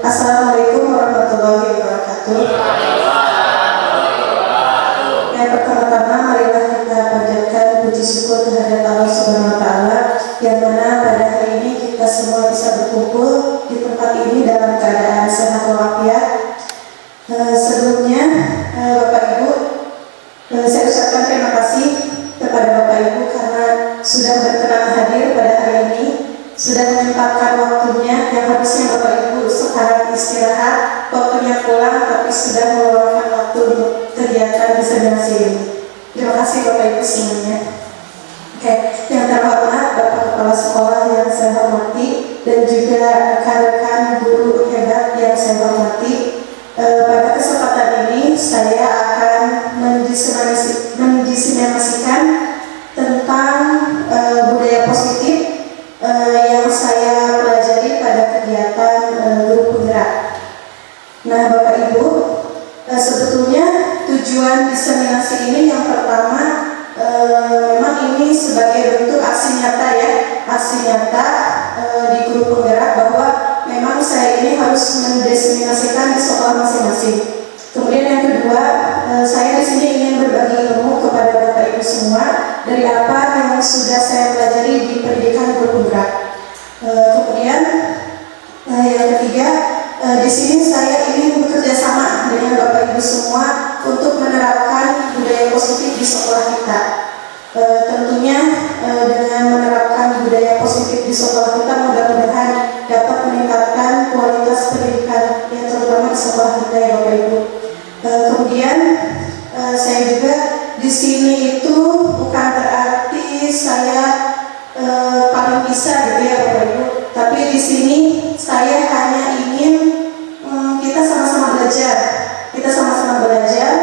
Assalamualaikum warahmatullahi wabarakatuh. Yang pertama-tama marilah kita panjatkan puji syukur kehadirat Allah Subhanahu wa taala yang mana pada hari ini kita semua bisa berkumpul di tempat ini dalam keadaan sehat walafiat. Sebelumnya Bapak Ibu, saya ucapkan terima kasih kepada Bapak Ibu karena sudah berkenan hadir pada hari ini, sudah menyempatkan waktunya yang harusnya Bapak Ibu sekarang istirahat, waktunya pulang, tapi sudah meluangkan waktu untuk kegiatan diseminasi ini. Terima kasih Bapak Ibu semuanya. Oke, yang terhormat Bapak Kepala Sekolah yang saya hormati dan juga rekan-rekan guru hebat yang saya hormati. Pada kesempatan ini saya akan mendiseminasikan tentang budaya positif yang saya pelajari pada kegiatan guru penggerak. Nah, Bapak Ibu, sebetulnya tujuan diseminasi ini yang pertama memang ini sebagai bentuk aksi nyata ya, aksi nyata di guru penggerak bahwa memang saya ini harus mendiseminasikan di sekolah masing-masing. Kemudian yang kedua, saya di sini ingin berbagi ilmu kepada Bapak Ibu semua dari apa yang sudah saya pelajari di pendidikan guru penggerak. Kemudian yang ketiga, di sini saya ingin bekerja sama dengan Bapak Ibu semua untuk menerapkan budaya positif di sekolah kita. Tentunya dengan menerapkan budaya positif di sekolah kita mudah-mudahan dapat meningkatkan kualitas pendidikan yang terutama di sekolah kita ya Bapak Ibu. Kemudian saya juga di sini itu bukan berarti saya paling bisa gitu ya Bapak Ibu, tapi di sini saya hanya ingin kita sama-sama belajar,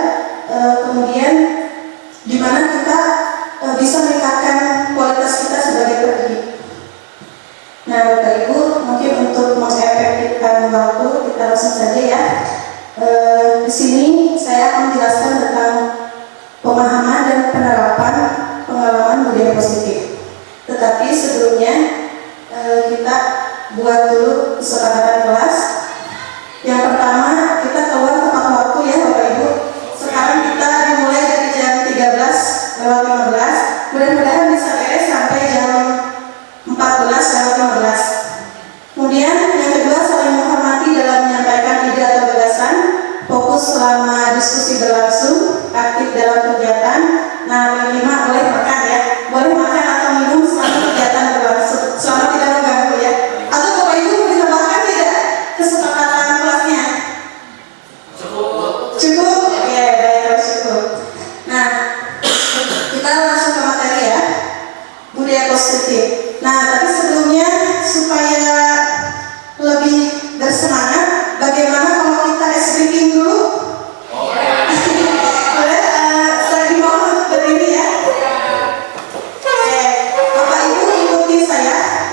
kemudian di mana kita bisa meningkatkan kualitas kita sebagai pendidik. Nah Bapak Ibu, mungkin untuk mengefektifkan waktu kita langsung saja ya. Di sini saya akan menjelaskan tentang pemahaman dan penerapan pengalaman budaya positif. Tetapi sebelumnya kita buat dulu kesepakatan kelas. Yang pertama, kita keluar tepat waktu ya Bapak Ibu. Sekarang kita dimulai dari jam 13:15. Mudah-mudahan bisa beres sampai jam 14:15. Kemudian yang kedua, saling menghormati dalam menyampaikan ide atau gagasan, fokus selama diskusi berlangsung, aktif dalam kegiatan. Nah, yang lima boleh makan ya, boleh makan atau minum selama kegiatan berlangsung, selama tidak mengganggu ya. Atau Bapak Ibu mau ditambahkan tidak kesepakatan kelasnya? Cukup? Ya, baik, cukup. Nah, kita langsung ke materi ya, budaya positif. Nah, tapi sebelumnya supaya lebih bersemangat, bagaimana kalau kita ice breaking dulu? Boleh, saya dimohon berdiri ya. Oke, Bapak Ibu ikuti saya.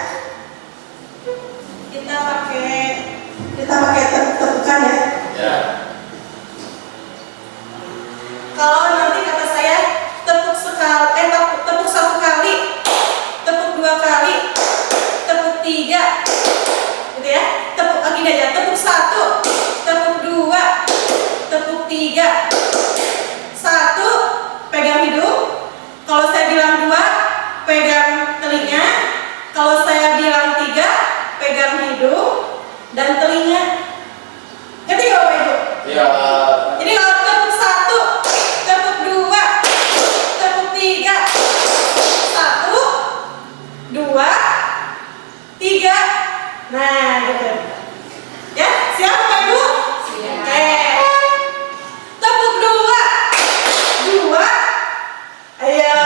Kita pakai tepukan ya. Kalau nanti kata saya tepuk sekali, tepuk satu kali, tepuk dua kali, tepuk tiga, gitu ya. Tepuk lagi aja, tepuk satu, tepuk dua, tepuk tiga. Satu, pegang hidung. Kalau saya bilang dua, pegang telinga. Kalau saya bilang tiga, pegang hidung dan telinga. Ngerti nggak Bapak Ibu? Iya. Jadi kalau tepuk satu, tepuk dua, tepuk tiga, satu, dua, tiga. Nah, gitu. Ya, siap Bapak Ibu? Siap. Oke. Tepuk dua, dua. Ayo.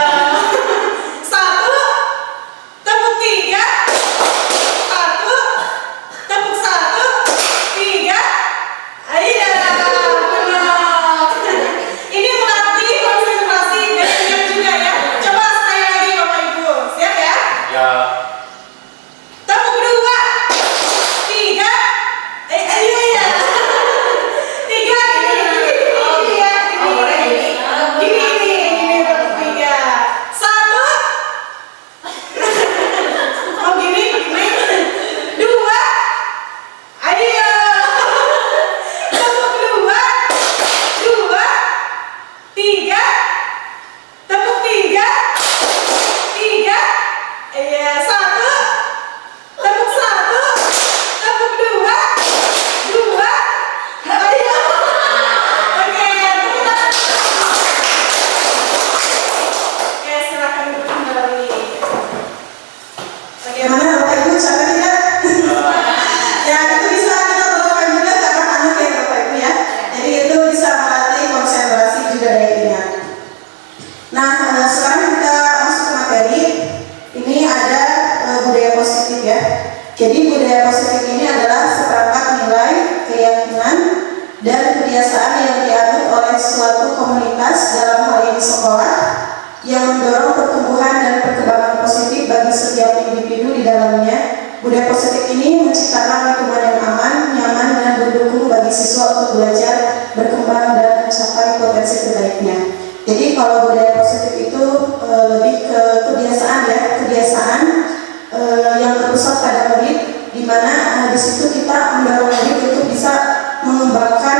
Satu, tepuk tiga, satu, tepuk satu, tiga. Ayo. Benar. Ini melatih konsentrasi dan ingat juga ya. Coba sekali lagi Bapak Ibu. Siap ya? Ya. Tepuk dua, tiga, ayo ya. Tiga, gini ya, gini tepuk tiga. Satu, Jadi budaya positif ini adalah seperangkat nilai, keyakinan, dan kebiasaan yang dianut oleh suatu komunitas dalam hal ini sekolah yang mendorong pertumbuhan dan perkembangan positif bagi setiap individu di dalamnya. Budaya positif ini menciptakan lingkungan yang aman, nyaman, dan mendukung bagi siswa untuk belajar, berkembang, dan mencapai potensi terbaiknya. Jadi kalau budaya positif itu lebih ke kebiasaan ya, kebiasaan yang berpusat pada murid, di mana di situ kita mendorong murid untuk bisa mengembangkan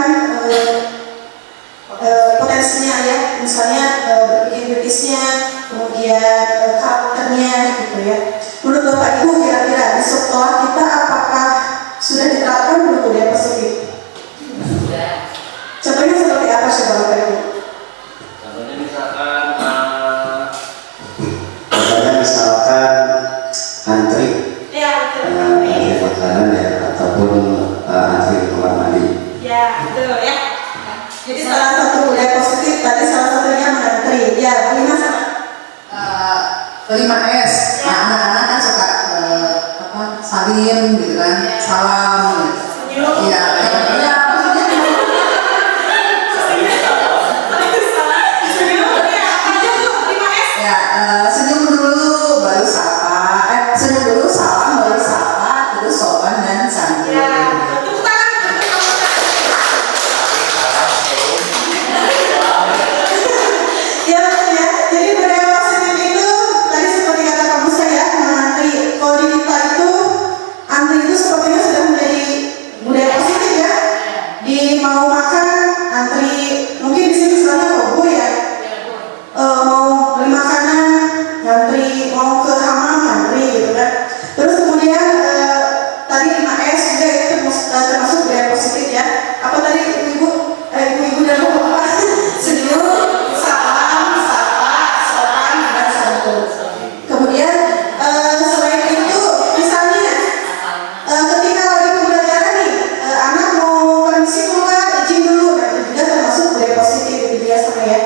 potensinya ya, misalnya berpikir kritisnya, kemudian karakternya gitu ya. Menurut Bapak Ibu kira-kira di sekolah kita apakah sudah diterapkan belum budaya positif? Sudah. Contohnya seperti apa sih Bapak Ibu? Contohnya misalkan antri, antri makanan ya, ataupun antri di kamar mandi. Ya, betul ya. Jadi salah satu budaya positif tadi salah satunya mengantri. Ya, Bu Mas. 5S. Nah, anak-anak kan suka salim gitu kan, salam gitu. Iya. Senyum dulu baru sapa. Senyum dulu, salam baru sapa, terus sopan dan santun. Ya, jadi budaya positif itu tadi seperti kata kamu saya mengantri. Kalau di kita itu antri itu sepertinya sudah menjadi budaya positif ya. Di mau makan antri, mungkin di sini sebenarnya kok ya. Mau beli makanan ngantri, mau ke hamam ngantri gitu kan. Terus kemudian tadi 5S juga itu termasuk budaya positif ya. Apa tadi ibu-ibu dan bapak senyum, salam, sapa, sopan, dan santun. Kemudian selain itu misalnya ketika lagi pembelajaran nih anak mau permisi keluar izin dulu, nah itu juga termasuk budaya positif itu biasanya ya.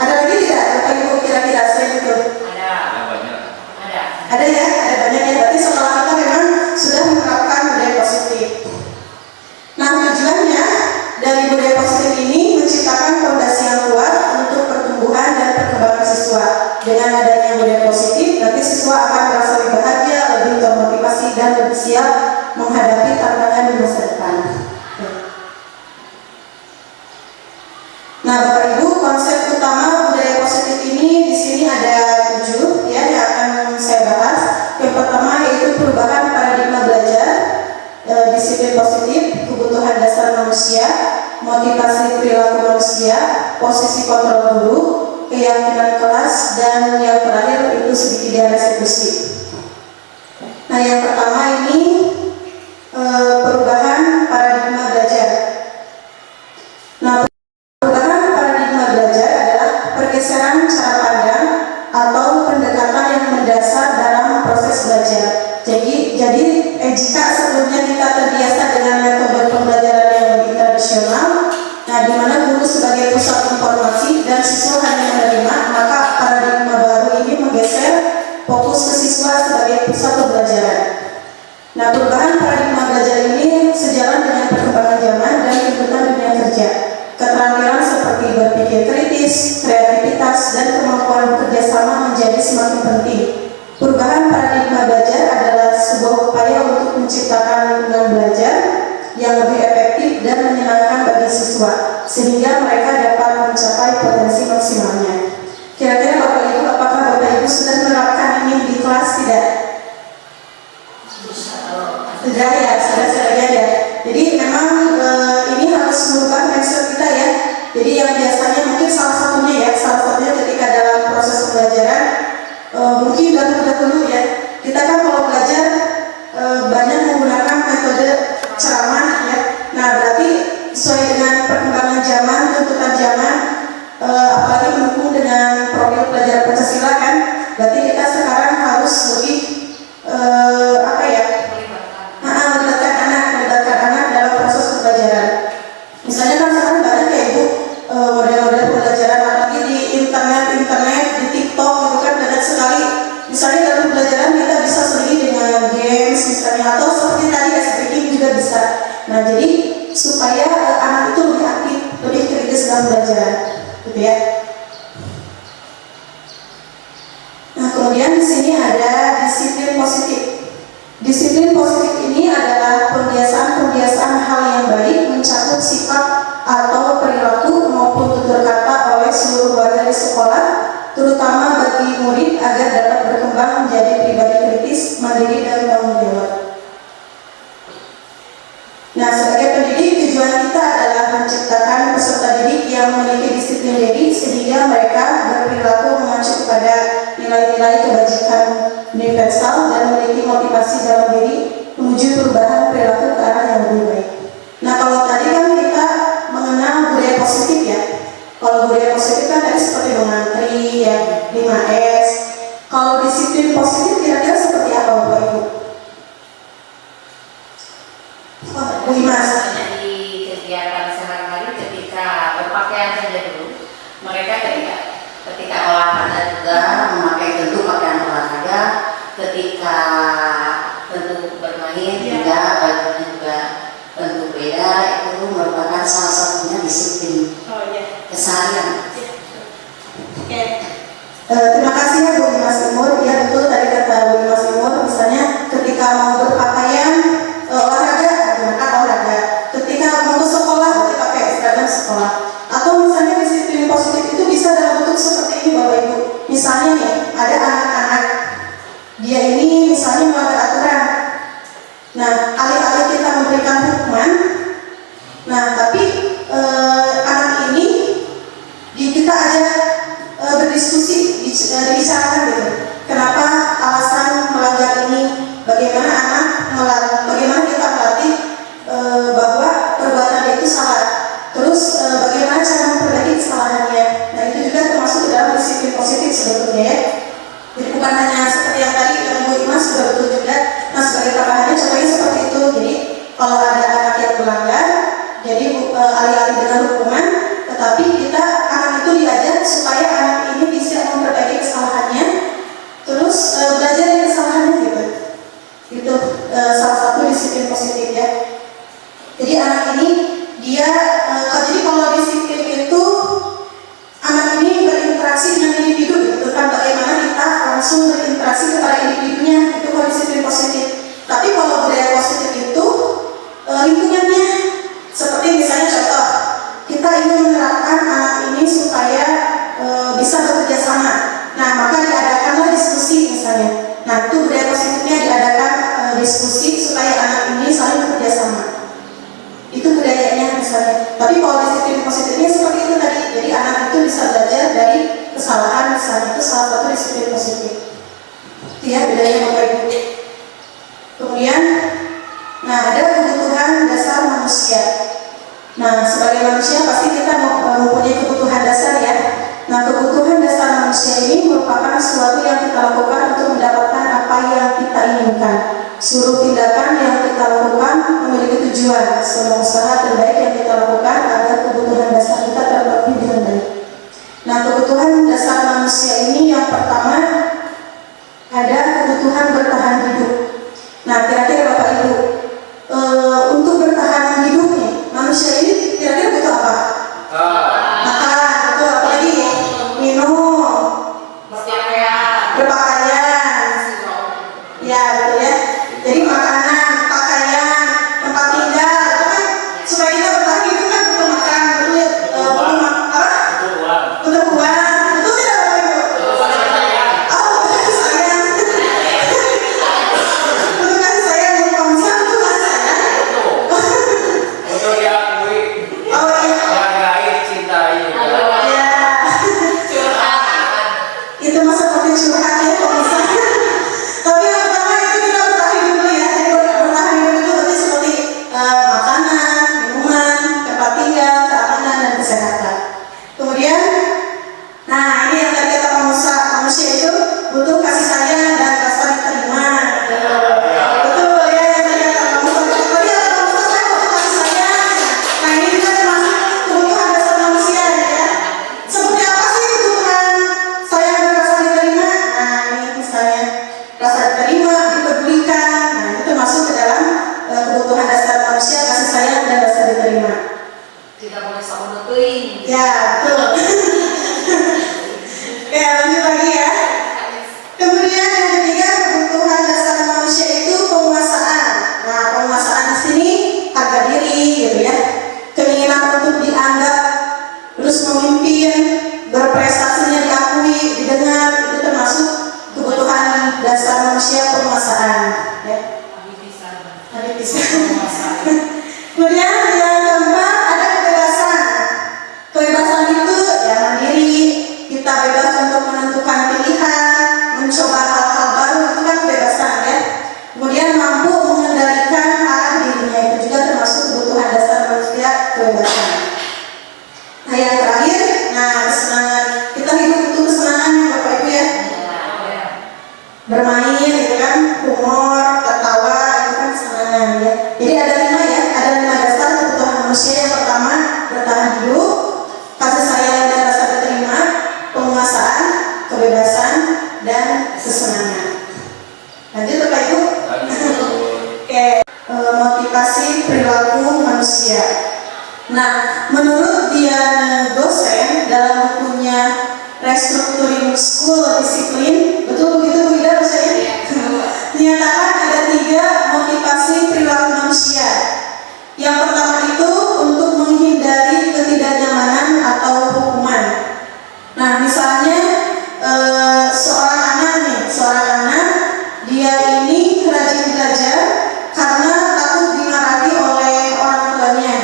Ada lagi tidak Bapak Ibu kira-kira selain itu? Ada ya, ada banyak ya. Berarti sekolah kita memang sudah menerapkan budaya positif. Nah tujuannya dari budaya positif ini menciptakan fondasi yang kuat untuk pertumbuhan dan perkembangan siswa. Dengan adanya budaya positif, nanti siswa akan merasa lebih bahagia, lebih termotivasi dan lebih siap menghadapi tantangan di masa depan. Nah Bapak Ibu, konsep utama budaya positif ini di sini ada 7 ya yang akan saya bahas. Yang pertama yaitu perubahan paradigma belajar, disiplin positif, kebutuhan dasar manusia, motivasi perilaku manusia, posisi kontrol guru, keyakinan kelas, dan yang terakhir itu segitiga restitusi. Nah yang pertama ini perubahan paradigma belajar. Nah perubahan paradigma belajar adalah pergeseran cara pandang atau pendekatan yang mendasar dalam proses belajar. Jadi jika sebelumnya kita terbiasa dengan metode pembelajaran yang lebih tradisional, nah di mana guru sebagai pusat informasi dan siswa hanya menerima, maka paradigma baru ini menggeser fokus ke siswa sebagai pusat pembelajaran. Nah perubahan paradigma belajar ini sejalan dengan perkembangan zaman dan tuntutan dunia kerja. Keterampilan seperti berpikir kritis, kreativitas, dan kemampuan bekerja sama menjadi semakin penting. Perubahan paradigma belajar adalah sebuah upaya untuk menciptakan lingkungan belajar yang lebih efektif dan menyenangkan bagi siswa, sehingga mereka dapat mencapai potensi maksimalnya. Kira-kira Bapak Ibu, apakah Bapak Ibu sudah menerapkan ini di kelas tidak? Sudah ya, sudah ya. Jadi memang ini harus merubah mindset kita ya. Jadi yang biasanya mungkin salah satunya ketika dalam proses pembelajaran mungkin dahulu ya. Kita kan kalau belajar banyak menggunakan metode ceramah ya. Nah berarti sesuai dengan perkembangan zaman, tuntutan zaman, apalagi mendukung dengan profil pelajaran Pancasila kan. Berarti kita sekarang harus lebih melibatkan anak dalam proses pembelajaran. Misalnya kan sekarang banyak ya Ibu model-model pembelajaran apalagi di internet, di TikTok itu kan banyak sekali. Misalnya dalam pembelajaran kita bisa selingi dengan games misalnya, atau seperti tadi ice breaking juga bisa. Nah, jadi supaya anak itu lebih aktif, lebih kritis dalam belajar, gitu ya. Nah, kemudian di sini ada disiplin positif. Disiplin positif ini adalah pembiasaan-pembiasaan hal yang baik mencakup sifat atau perilaku maupun tutur kata oleh seluruh warga di sekolah, terutama bagi murid agar dapat berkembang menjadi pribadi kritis, mandiri, dan tanggung jawab. Nah, sebagai pendidik, tujuan kita adalah menciptakan peserta didik yang memiliki disiplin diri sehingga mereka berperilaku mengacu kepada nilai-nilai kebajikan universal dan memiliki motivasi dalam diri menuju perubahan perilaku ke arah yang lebih baik. Nah, kalau tadi kan kita mengenal budaya positif ya. Kalau budaya positif kan tadi seperti mengantri ya, 5S. Kalau disiplin positif kira-kira seperti apa Bapak Ibu? Bu Imas. Di kegiatan sehari-hari ketika berpakaian saja dulu, mereka ketika olahraga juga memakai tentu pakaian olahraga, ketika tentu bermain juga bajunya juga tentu beda, itu merupakan salah satunya disiplin keseharian. Oke. Terima kasih ya Bu Imas Imur. Ya betul tadi kata Bu Imas Imur, misalnya ketika mau berpakaian olahraga, gunakan olahraga. Ketika mau ke sekolah, nanti pakai seragam sekolah. Atau misalnya disiplin positif itu bisa dalam bentuk seperti ini Bapak Ibu. Misalnya nih, ada anak-anak, dia ini misalnya melanggar aturan. Nah, alih-alih kita memberikan hukuman, nah tapi anak ini kita ajak berdiskusi, dibicarakan gitu. Kenapa alasan melanggar ini? Bagaimana kita melatih bahwa perbuatan itu salah. Terus bagaimana cara memperbaiki kesalahannya? Nah, itu juga termasuk dalam disiplin positif sebetulnya ya. Jadi bukan hanya seperti yang tadi yang Bu Imas sudah betul juga. Nah, sebagai tambahannya contohnya seperti itu. Jadi kalau ada anak yang melanggar, jadi alih-alih dengan hukuman, tetapi kita anak itu diajar supaya anak ini bisa memperbaiki kesalahannya, terus belajar dari kesalahannya gitu. Itu salah satu disiplin positif ya. Jadi anak ini dia jadi kalau disiplin itu anak ini berinteraksi dengan individu gitu, tentang bagaimana kita langsung berinteraksi kepada individunya, itu kalau disiplin positif. Tapi kalau budaya positif itu lingkungannya, seperti misalnya contoh, kita ingin menerapkan anak ini supaya bisa bekerja sama. Nah, maka diadakanlah diskusi misalnya. Nah, itu budaya positifnya diadakan diskusi supaya anak ini saling bekerja sama. Itu budayanya misalnya. Tapi kalau disiplin positifnya seperti itu tadi. Jadi anak itu bisa belajar dari kesalahan misalnya, itu salah satu disiplin positif. Itu ya bedanya Bapak Ibu. Kemudian, nah ada kebutuhan dasar manusia. Nah, sebagai manusia pasti kita mempunyai kebutuhan dasar ya. Nah, kebutuhan dasar manusia ini merupakan sesuatu yang kita lakukan untuk mendapatkan apa yang kita inginkan. Seluruh tindakan yang kita lakukan memiliki tujuan, semua usaha terbaik yang kita lakukan agar kebutuhan dasar kita terpenuhi dengan baik. Nah, kebutuhan dasar manusia ini yang pertama ada kebutuhan bertahan hidup. Nah, kira-kira Bapak Ibu, untuk bertahan hidup nih, manusia ini kira-kira butuh apa? Makan, betul, apalagi minum, berpakaian, ya betul ya. Jadi makanan, pakaian, tempat tinggal, itu kan supaya kita bertahan hidup kan butuh makan, butuh apa? Butuh uang, betul tidak Bapak Ibu? Oh, butuh kasih sayang. Butuh kasih sayang, butuh ponsel, butuh kasih sayang. Untuk diakui, Oh iya. menghargai, cintai. Ya, itu mah seperti curhat ya kalau misalnya. Tapi yang pertama itu dasar manusia penguasaan. Ya. Kemudian yang keempat ada kebebasan. Kebebasan itu ya mandiri, kita bebas untuk menentukan pilihan, mencoba hal-hal baru, itu kan kebebasan ya. Kemudian mampu mengendalikan arah dirinya, itu juga termasuk kebutuhan dasar manusia, kebebasan. Nah yang terakhir, kesenangan. Kita hidup itu kesenangan Bapak Ibu ya. Bermain gitu kan, humor, tertawa itu kan kesenangan ya. Jadi ada 5 ya, ada 5 dasar kebutuhan manusia. Yang pertama bertahan hidup, kasih sayang dan rasa terima, penguasaan, kebebasan, dan kesenangan. Lanjut Bapak Ibu. Oke, motivasi perilaku manusia. Nah, menurut Dian Gosen dalam bukunya Restructuring School Discipline, betul begitu Bu Ida saya? Dinyatakan ada 3 motivasi perilaku manusia. Yang pertama itu untuk menghindari ketidaknyamanan atau hukuman. Nah, misalnya seorang anak dia ini rajin belajar karena takut dimarahi oleh orang tuanya.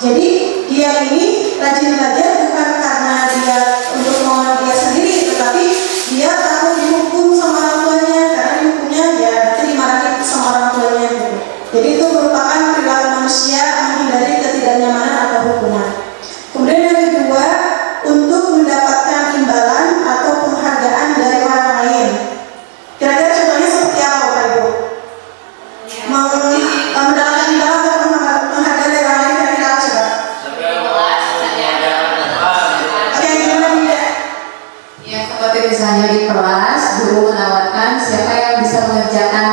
Jadi dia ini rajin belajar bukan karena dia untuk mau dia sendiri, tetapi dia takut dihukum sama orang tuanya, karena dihukumnya ya nanti dimarahi sama orang tuanya gitu. Jadi itu merupakan perilaku manusia menghindari ketidaknyamanan atau hukuman. Kemudian yang kedua, untuk mendapatkan imbalan atau penghargaan dari orang lain. Kira-kira contohnya seperti apa Bapak Ibu? Mendapatkan imbalan atau penghargaan dari orang lain, kira-kira apa coba? Oke, gimana Bunda? Ya, seperti misalnya di kelas, guru menawarkan siapa yang bisa mengerjakan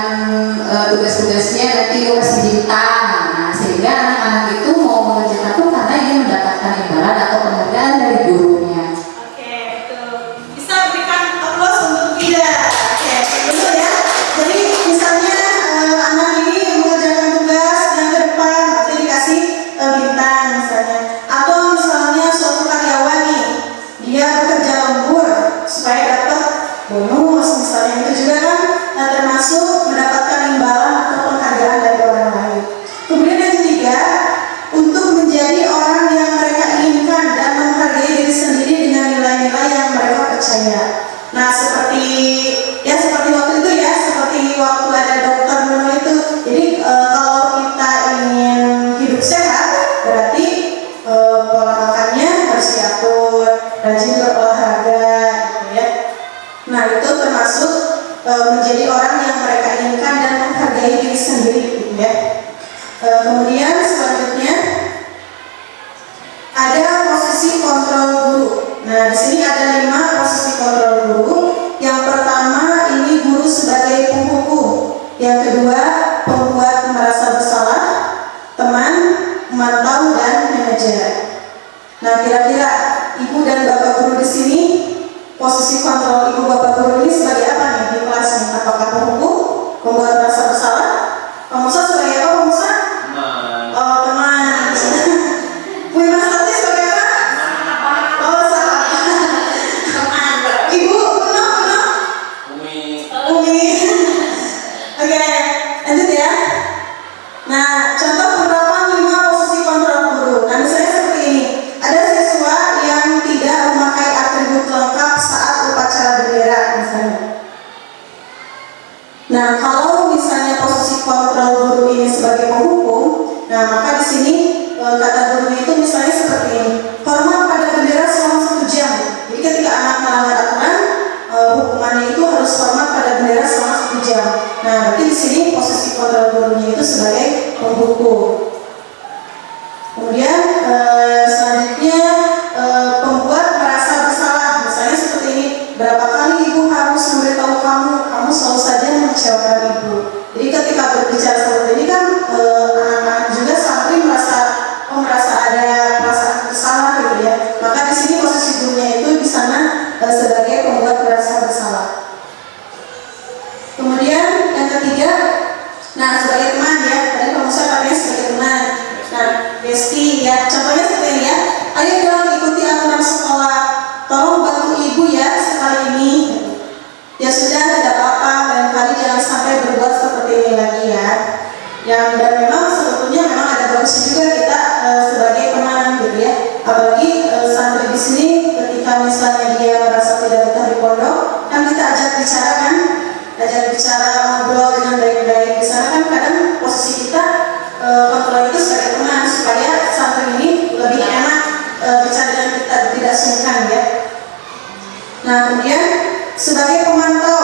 tugas-tugasnya nanti kasih bintang. Nah, sehingga anak-anak itu mau mengerjakan itu karena ingin mendapatkan imbalan atau penghargaan dari gurunya. Oke, betul. Bisa berikan aplaus untuk Ida. Oke, betul ya. Jadi misalnya anak ini mengerjakan tugas yang ke depan nanti dikasih bintang misalnya. Atau misalnya suatu karyawan nih, dia bekerja lembur supaya dapat bonus misalnya, itu juga kan termasuk mendapatkan imbalan atau penghargaan dari orang lain. Kemudian yang ketiga, untuk menjadi orang yang mereka inginkan dan menghargai diri sendiri dengan nilai-nilai yang mereka percaya. Nah, seperti waktu itu ya, seperti waktu ada dokter dulu itu. Jadi kalau kita ingin hidup sehat, berarti pola makannya harus diatur, rajin berolahraga, gitu ya. Nah, itu termasuk menjadi orang yang mereka inginkan dan menghargai diri sendiri, gitu ya. Kemudian selanjutnya ada posisi kontrol guru. Nah, di sini ada 5 posisi kontrol guru. Yang pertama ini guru sebagai penghukum. Yang kedua pembuat merasa bersalah, teman, pemantau, dan manajer. Nah, kira-kira ibu dan bapak guru di sini posisi kontrol ibu bapak guru ini sebagai apa nih di kelas ini? Apakah penghukum, pembuat merasa bersalah? Pak Musa sebagai apa Pak Musa? Oh, teman. Bu Mas Tati sebagai apa? Oh, sahabat. Ibu, Umi. Oke, lanjut ya. Nah, contoh penerapan 5 posisi kontrol guru. Nah, misalnya seperti ini. Ada siswa yang tidak memakai atribut lengkap saat upacara bendera misalnya. Nah, kalau misalnya posisi kontrol guru ini sebagai penghukum, nah maka di sini kata gurunya itu misalnya seperti ini. Hormat pada bendera selama 1 jam. Jadi ketika anak melanggar aturan, hukumannya itu harus hormat pada bendera selama 1 jam. Nah, berarti di sini posisi kontrol gurunya itu sebagai penghukum. Kemudian selanjutnya pembuat merasa bersalah. Misalnya seperti ini. Berapa kali ibu harus memberitahu kamu selalu saja mengecewakan ibu. Jadi ketika berbicara seperti ini kan anak-anak juga santri merasa ada perasaan bersalah gitu ya. Maka di sini posisi gurunya itu di sana sebagai pembuat merasa bersalah. Kemudian yang ketiga, nah sebagai teman ya, tadi Pak Musa katanya sebagai teman. Nah, bestie ya, contohnya seperti ini ya. Ayo dong ikuti aturan sekolah. Tolong bantu ibu ya sekali ini. Ya sudah, tidak apa-apa. Dan cara ngobrol dengan baik-baik. Di sana kan kadang posisi kita kontrol itu sebagai teman supaya santri ini lebih enak bicara dengan kita, tidak sungkan ya. Nah kemudian sebagai pemantau,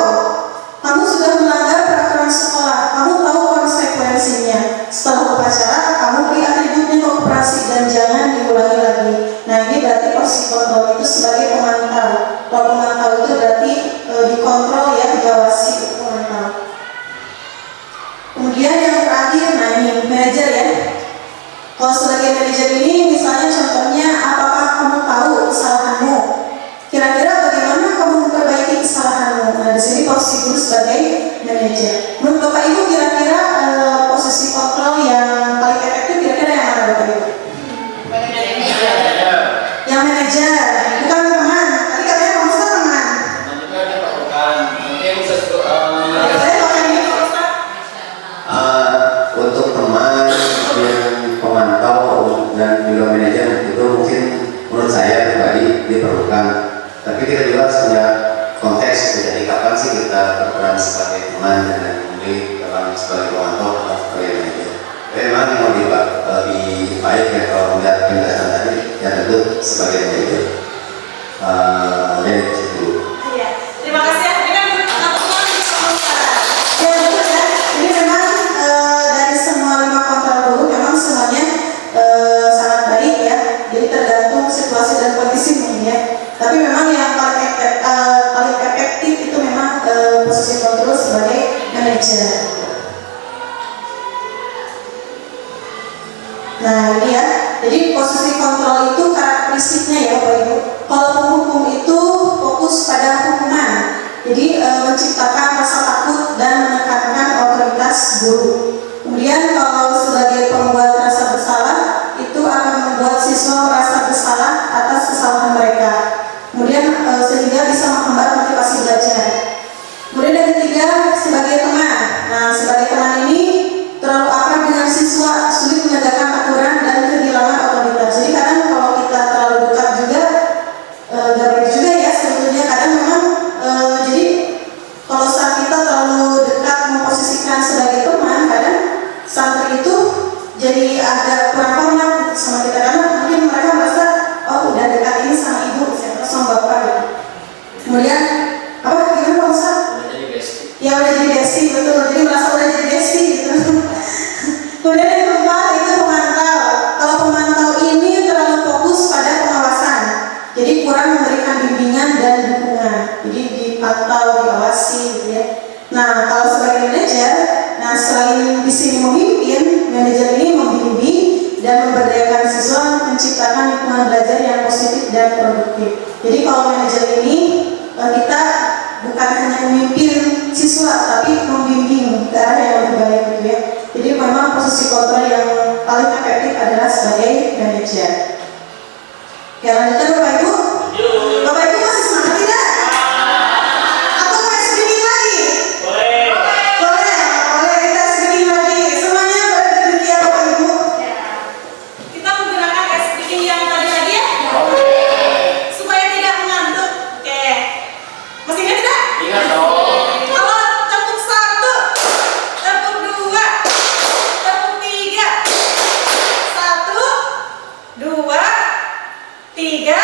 kamu sudah melanggar peraturan sekolah, kamu tahu konsekuensinya. Setelah upacara, kamu beri atributnya ke koperasi dan jangan diulangi lagi. Nah ini berarti posisi kontrol itu sebagai pemantau. Kalau pemantau itu berarti dikontrol ya, diawasi itu pemantau. Kemudian yang terakhir, nah ini manajer ya. Kalau sebagai manajer ini misalnya contohnya, apakah kamu tahu kesalahanmu? Kira-kira bagaimana kamu memperbaiki kesalahanmu? Nah di sini posisi guru sebagai manajer. Menurut Bapak Ibu kira-kira posisi kontrol yang paling efektif kira-kira yang mana Bapak Ibu? Yang manajer, bukan teman. Tadi katanya kamu suka teman. Saya pakai ini Pak Ustaz. Untuk teman yang pemantau dan juga manajer itu mungkin menurut saya pribadi diperlukan. Tapi kita juga harus punya konteks. Jadi kapan sih kita berperan sebagai teman dan kemudian kapan sebagai pemantau atau sebagai manajer. Memang yang lebih baik ya kalau melihat penjelasan tadi ya tentu sebagai manajer. Dari situ. Iya. Terima kasih ya. Ini kan teman-teman ya betul ya. Ini memang dari semua 5 kontrol guru memang semuanya sangat baik ya. Jadi tergantung situasi dan kondisi mungkin ya. Tapi memang yang paling efektif itu memang posisi kontrol sebagai manajer. Nah ini ya, jadi posisi kontrol itu karakteristiknya ya Bapak Ibu. Kalau penghukum itu fokus pada hukuman, jadi menciptakan rasa takut dan menekankan otoritas guru. Kemudian kalau sebagai pembuat rasa bersalah, itu akan membuat siswa merasa bersalah atas kesalahan mereka. Kemudian sehingga bisa menghambat motivasi belajar. Kemudian yang ketiga sebagai teman. Nah sebagai teman ini terlalu akrab dengan siswa, sulit menegakkan aturan dan kehilangan otoritas. Jadi kadang kalau kita terlalu dekat juga gak baik juga ya sebetulnya. Kadang memang jadi kalau saat kita terlalu dekat memposisikan sebagai teman, kadang santri itu jadi agak kurang hormat gitu sama kita, karena mungkin mereka merasa oh udah dekat ini sama ibu, sama bapak gitu. Kemudian apa gimana Pak Ustaz? Ya udah jadi bestie, betul. Jadi merasa udah jadi bestie gitu. Kemudian yang keempat itu pemantau. Kalau pemantau ini terlalu fokus pada pengawasan, jadi kurang memberikan bimbingan dan dukungan. Jadi dipantau, diawasi gitu ya. Nah kalau sebagai manajer, nah selain di sini memimpin, manajer ini membimbing dan memberdayakan siswa menciptakan lingkungan belajar yang positif dan produktif. Jadi kalau manajer ini kita bukan hanya memimpin siswa, tapi membimbing ke arah yang lebih baik gitu ya. Jadi memang posisi kontrol yang paling efektif adalah sebagai manajer. Ya lanjutkan Bapak Ibu. Bapak Ibu masih semangat tidak? Atau mau speaking lagi? Boleh. Boleh kita speaking lagi. Semuanya berdiri ya Bapak Ibu. Kita menggunakan speaking yang tadi lagi ya? Supaya tidak mengantuk. Oke. Masih ingat tidak? Ingat dong. Kalau tepuk 1, tepuk 2, tepuk 3. 1, 2, 3.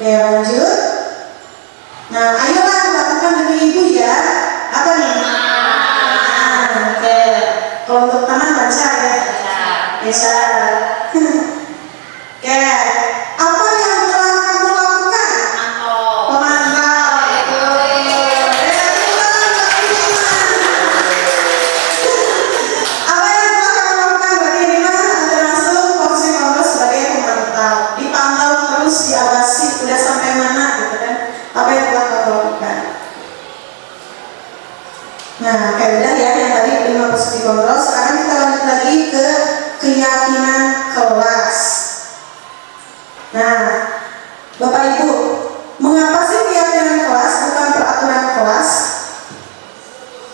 Oke, lanjut. Nah, ayolah lakukan demi ibu ya. Apa nih? Oke. Kalau untuk teman baca ya. Bisa. Oke. Apa yang telah kamu lakukan? Pemantau. Apa yang telah kamu lakukan? Berarti ini mah Anda langsung posisi kamu sebagai pemantau. Dipantau terus, diawasi udah sampai mana gitu kan? Apa yang telah kamu lakukan? Nah, kayak udah ya yang tadi 5 posisi kontrol. Sekarang kita lanjut lagi ke keyakinan kelas. Nah, Bapak Ibu, mengapa sih keyakinan kelas bukan peraturan kelas?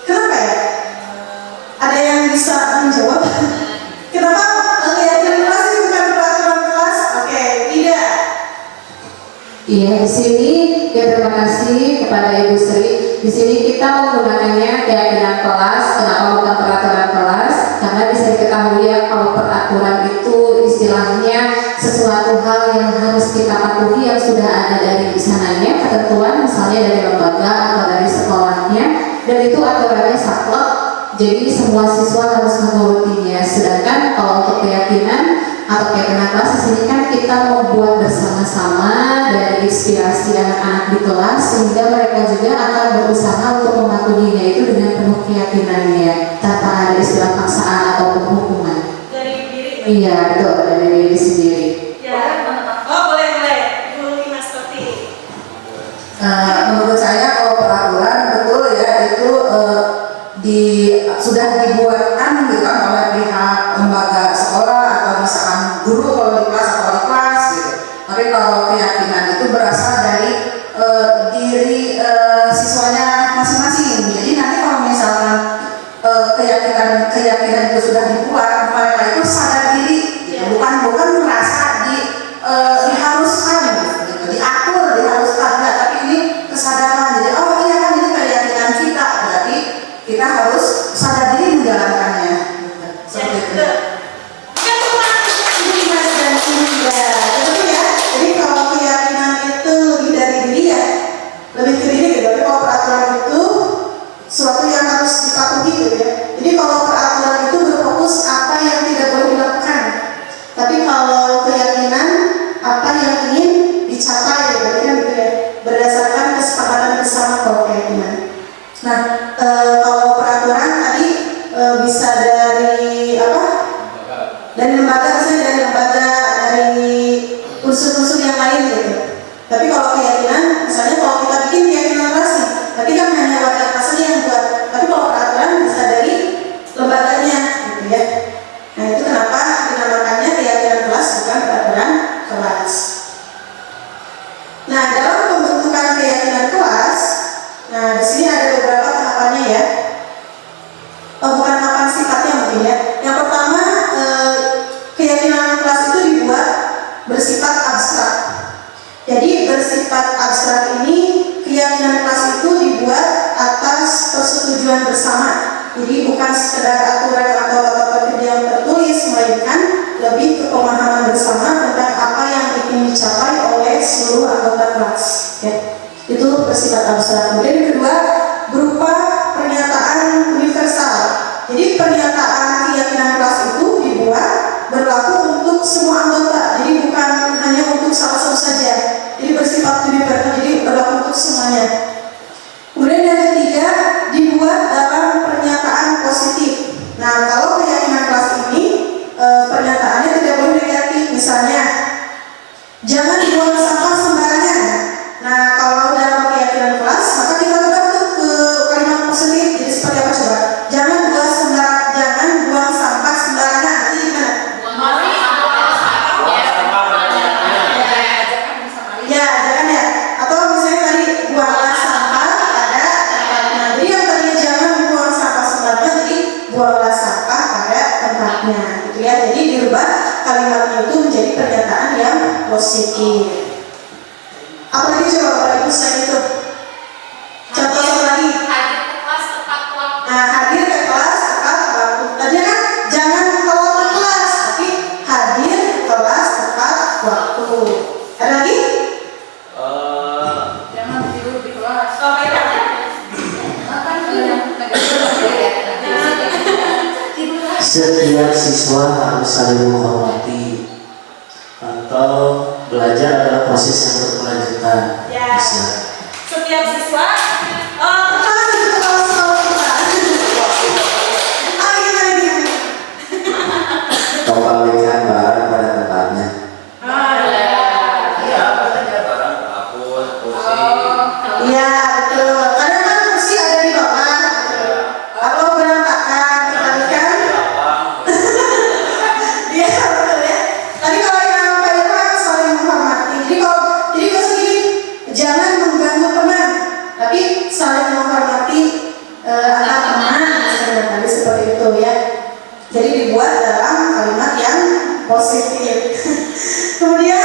Kenapa ya? Ada yang bisa menjawab? Kenapa keyakinan kelas itu bukan peraturan kelas? Oke, tidak. Iya, di sini ya terima kasih kepada Ibu Sri. Di sini kita menggunakannya keyakinan kelas. Kenapa bukan peraturan kelas? Karena bisa diketahui ya kalau peraturan itu istilahnya sesuatu hal yang harus kita patuhi yang sudah ada dari sananya, ketentuan misalnya dari lembaga atau dari sekolahnya, dan itu aturannya saklek. Jadi semua siswa harus mengikutinya. Sedangkan kalau untuk keyakinan atau keyakinan kelas di sini kan kita membuat bersama-sama dari inspirasi anak-anak di kelas sehingga mereka juga akan berusaha untuk mematuhinya itu dengan penuh keyakinannya tanpa ada istilah paksaan atau hukuman. Dari diri. Iya betul, dari diri sendiri. Ya. Oh, boleh. Ibu Lina seperti. Menurut saya kalau peraturan betul ya itu sudah dibuatkan gitu kan oleh pihak lembaga sekolah atau misalkan guru kalau di kelas atau di kelas gitu. Tapi kalau keyakinan itu berasal dari diri siswanya masing-masing. Jadi nanti kalau misalkan keyakinan itu sudah dibuat, mereka itu sadar diri, gitu. bukan merasa diharuskan, gitu. diharuskan, enggak. Tapi ini kesadaran. Jadi oh iya kan ini keyakinan kita, berarti kita harus sadar diri menjalankannya. Gitu. Seperti itu. Bukan cuma Ibu Mas dan Bunda, betul ya. Jadi kalau keyakinan itu lebih dari diri ya, lebih ke diri gitu. Tapi kalau peraturan itu suatu yang harus dipatuhi gitu ya. Jadi kalau peraturan itu berfokus apa yang tidak boleh dilakukan. Tapi kalau keyakinan apa yang ingin dicapai gitu kan gitu ya. Berdasarkan kesepakatan bersama kalau keyakinan. Nah, kalau peraturan tadi bisa dari apa? Dari lembaga, misalnya dari lembaga, dari unsur-unsur yang lain gitu. Tapi kalau keyakinan, misalnya kalau kita bikin keyakinan kelas nih, berarti kan hanya warga kelas aja yang buat. Tapi kalau peraturan bisa dari lembaganya gitu ya. Nah itu kenapa dinamakannya keyakinan kelas bukan peraturan kelas. Nah dalam pembentukan keyakinan kelas, nah di sini ada beberapa tahapannya ya. Bukan tahapan sifatnya mungkin ya. Yang pertama keyakinan kelas itu dibuat bersifat abstrak. Jadi bersifat abstrak ini keyakinan kelas itu dibuat atas persetujuan bersama. Jadi bukan sekedar aturan atau tata tertib yang tertulis, melainkan lebih ke pemahaman bersama tentang apa yang ingin dicapai oleh seluruh anggota kelas. Ya. Itu bersifat abstrak. Kemudian yang kedua berupa pernyataan universal. Jadi pernyataan keyakinan kelas itu dibuat berlaku untuk semua anggota. Jadi bukan hanya untuk salah satu saja. Jadi bersifat universal. Jadi berlaku untuk semuanya. Kemudian yang ketiga dibuat dalam pernyataan positif. Nah kalau keyakinan kelas ini pernyataannya tidak boleh negatif. Misalnya jangan buang sampah sembarangan. Nah kalau dalam keyakinan kelas maka kita ubah tuh ke kalimat positif. Jadi seperti apa coba? Jangan buang sampah sembarangan. Jadi gimana? Ya, jangan ya. Atau misalnya tadi buanglah sampah Setiap siswa harus saling menghormati, atau belajar adalah proses yang berkelanjutan. Ya. Bisa. Setiap siswa kepala itu kepala sekolah kita. Gimana? Kembalikan barang pada tempatnya. Ya, katanya barang hapus, kursi. Iya, betul. Kadang kan kursi ada di bawah. Kalau berantakan, kita kan. Iya, betul ya. Tadi kalau yang Pak Irfan saling menghormati. Jadi kalau segini, jangan mengganggu teman, tapi saling menghormati antar teman. Misalnya tadi seperti itu ya. Jadi dibuat dalam kalimat yang positif. Kemudian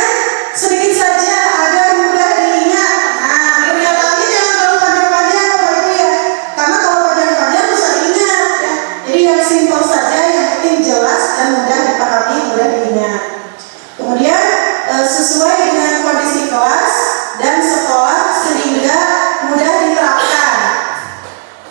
sedikit saja agar mudah diingat. Nah, pernyataannya jangan terlalu panjang-panjang Bapak Ibu ya. Karena kalau panjang-panjang susah diingat ya. Jadi yang simpel saja, yang penting jelas dan mudah dipahami, mudah diingat. Kemudian sesuai dengan kondisi kelas dan sekolah sehingga mudah diterapkan.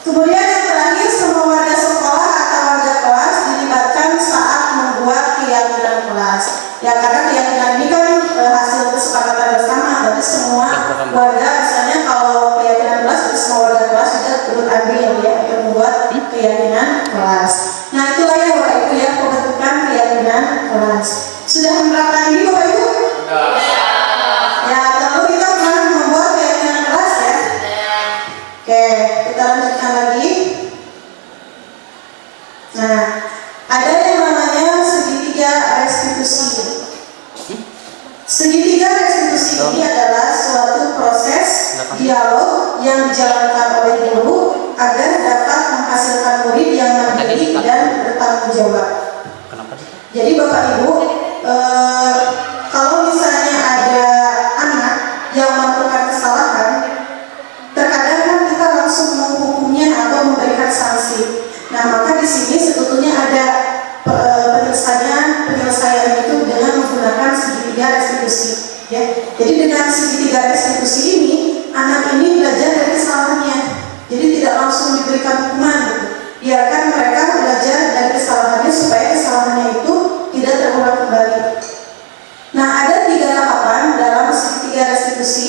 Kemudian yang terakhir, semua warga sekolah atau warga kelas dilibatkan saat membuat keyakinan kelas. Ya karena keyakinan ini kan hasil kesepakatan bersama, berarti semua warga, misalnya kalau keyakinan kelas, berarti semua warga kelas juga turut andil ya untuk membuat keyakinan kelas. Nah itulah ya Bapak Ibu ya, pembentukan keyakinan kelas. Sudah menerapkan ini Bapak Ibu? Ya, lalu kita pernah membuat keyakinan kelas ya. Oke, kita lanjutkan lagi. Nah, ada yang namanya segitiga restitusi. Segitiga restitusi ini adalah suatu proses dialog yang dijalankan oleh guru agar dapat menghasilkan murid yang mandiri dan bertanggung jawab. Jadi Bapak Ibu, kalau misalnya ada anak yang melakukan kesalahan, terkadang kan kita langsung menghukumnya atau memberikan sanksi. Nah, maka di sini sebetulnya ada penyelesaian itu dengan menggunakan segitiga restitusi. Ya, jadi dengan segitiga restitusi ini, anak ini belajar dari kesalahannya. Jadi tidak langsung diberikan hukuman. Gitu. Biarkan mereka belajar dari kesalahannya supaya kesalahannya itu tidak terulang kembali. Nah, ada 3 tahapan dalam segitiga restitusi.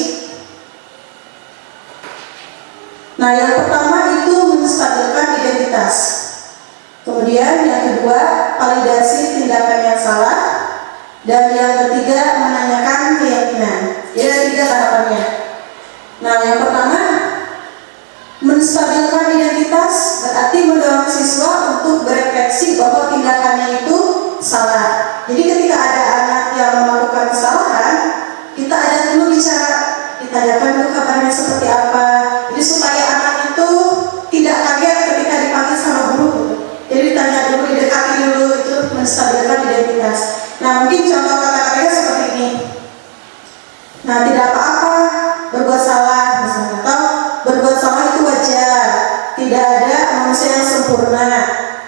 Nah, yang pertama itu menstabilkan identitas. Kemudian yang kedua, validasi tindakan yang salah. Dan yang ketiga, menanyakan keyakinan. Jadi ada 3 tahapannya. Nah, yang pertama, menstabilkan identitas berarti mendorong siswa untuk berefleksi bahwa tindakannya itu salah. Jadi ketika ada anak yang melakukan kesalahan, kita ada dulu bicara, ditanyakan dulu kabarnya seperti apa. Jadi supaya anak itu tidak kaget ketika dipanggil sama guru. Jadi ditanya dulu, didekati dulu, itu menstabilkan identitas. Nah, mungkin contoh kata-katanya seperti ini. Nah, tidak apa-apa berbuat salah, misalnya, atau berbuat salah itu wajar. Tidak ada manusia yang sempurna.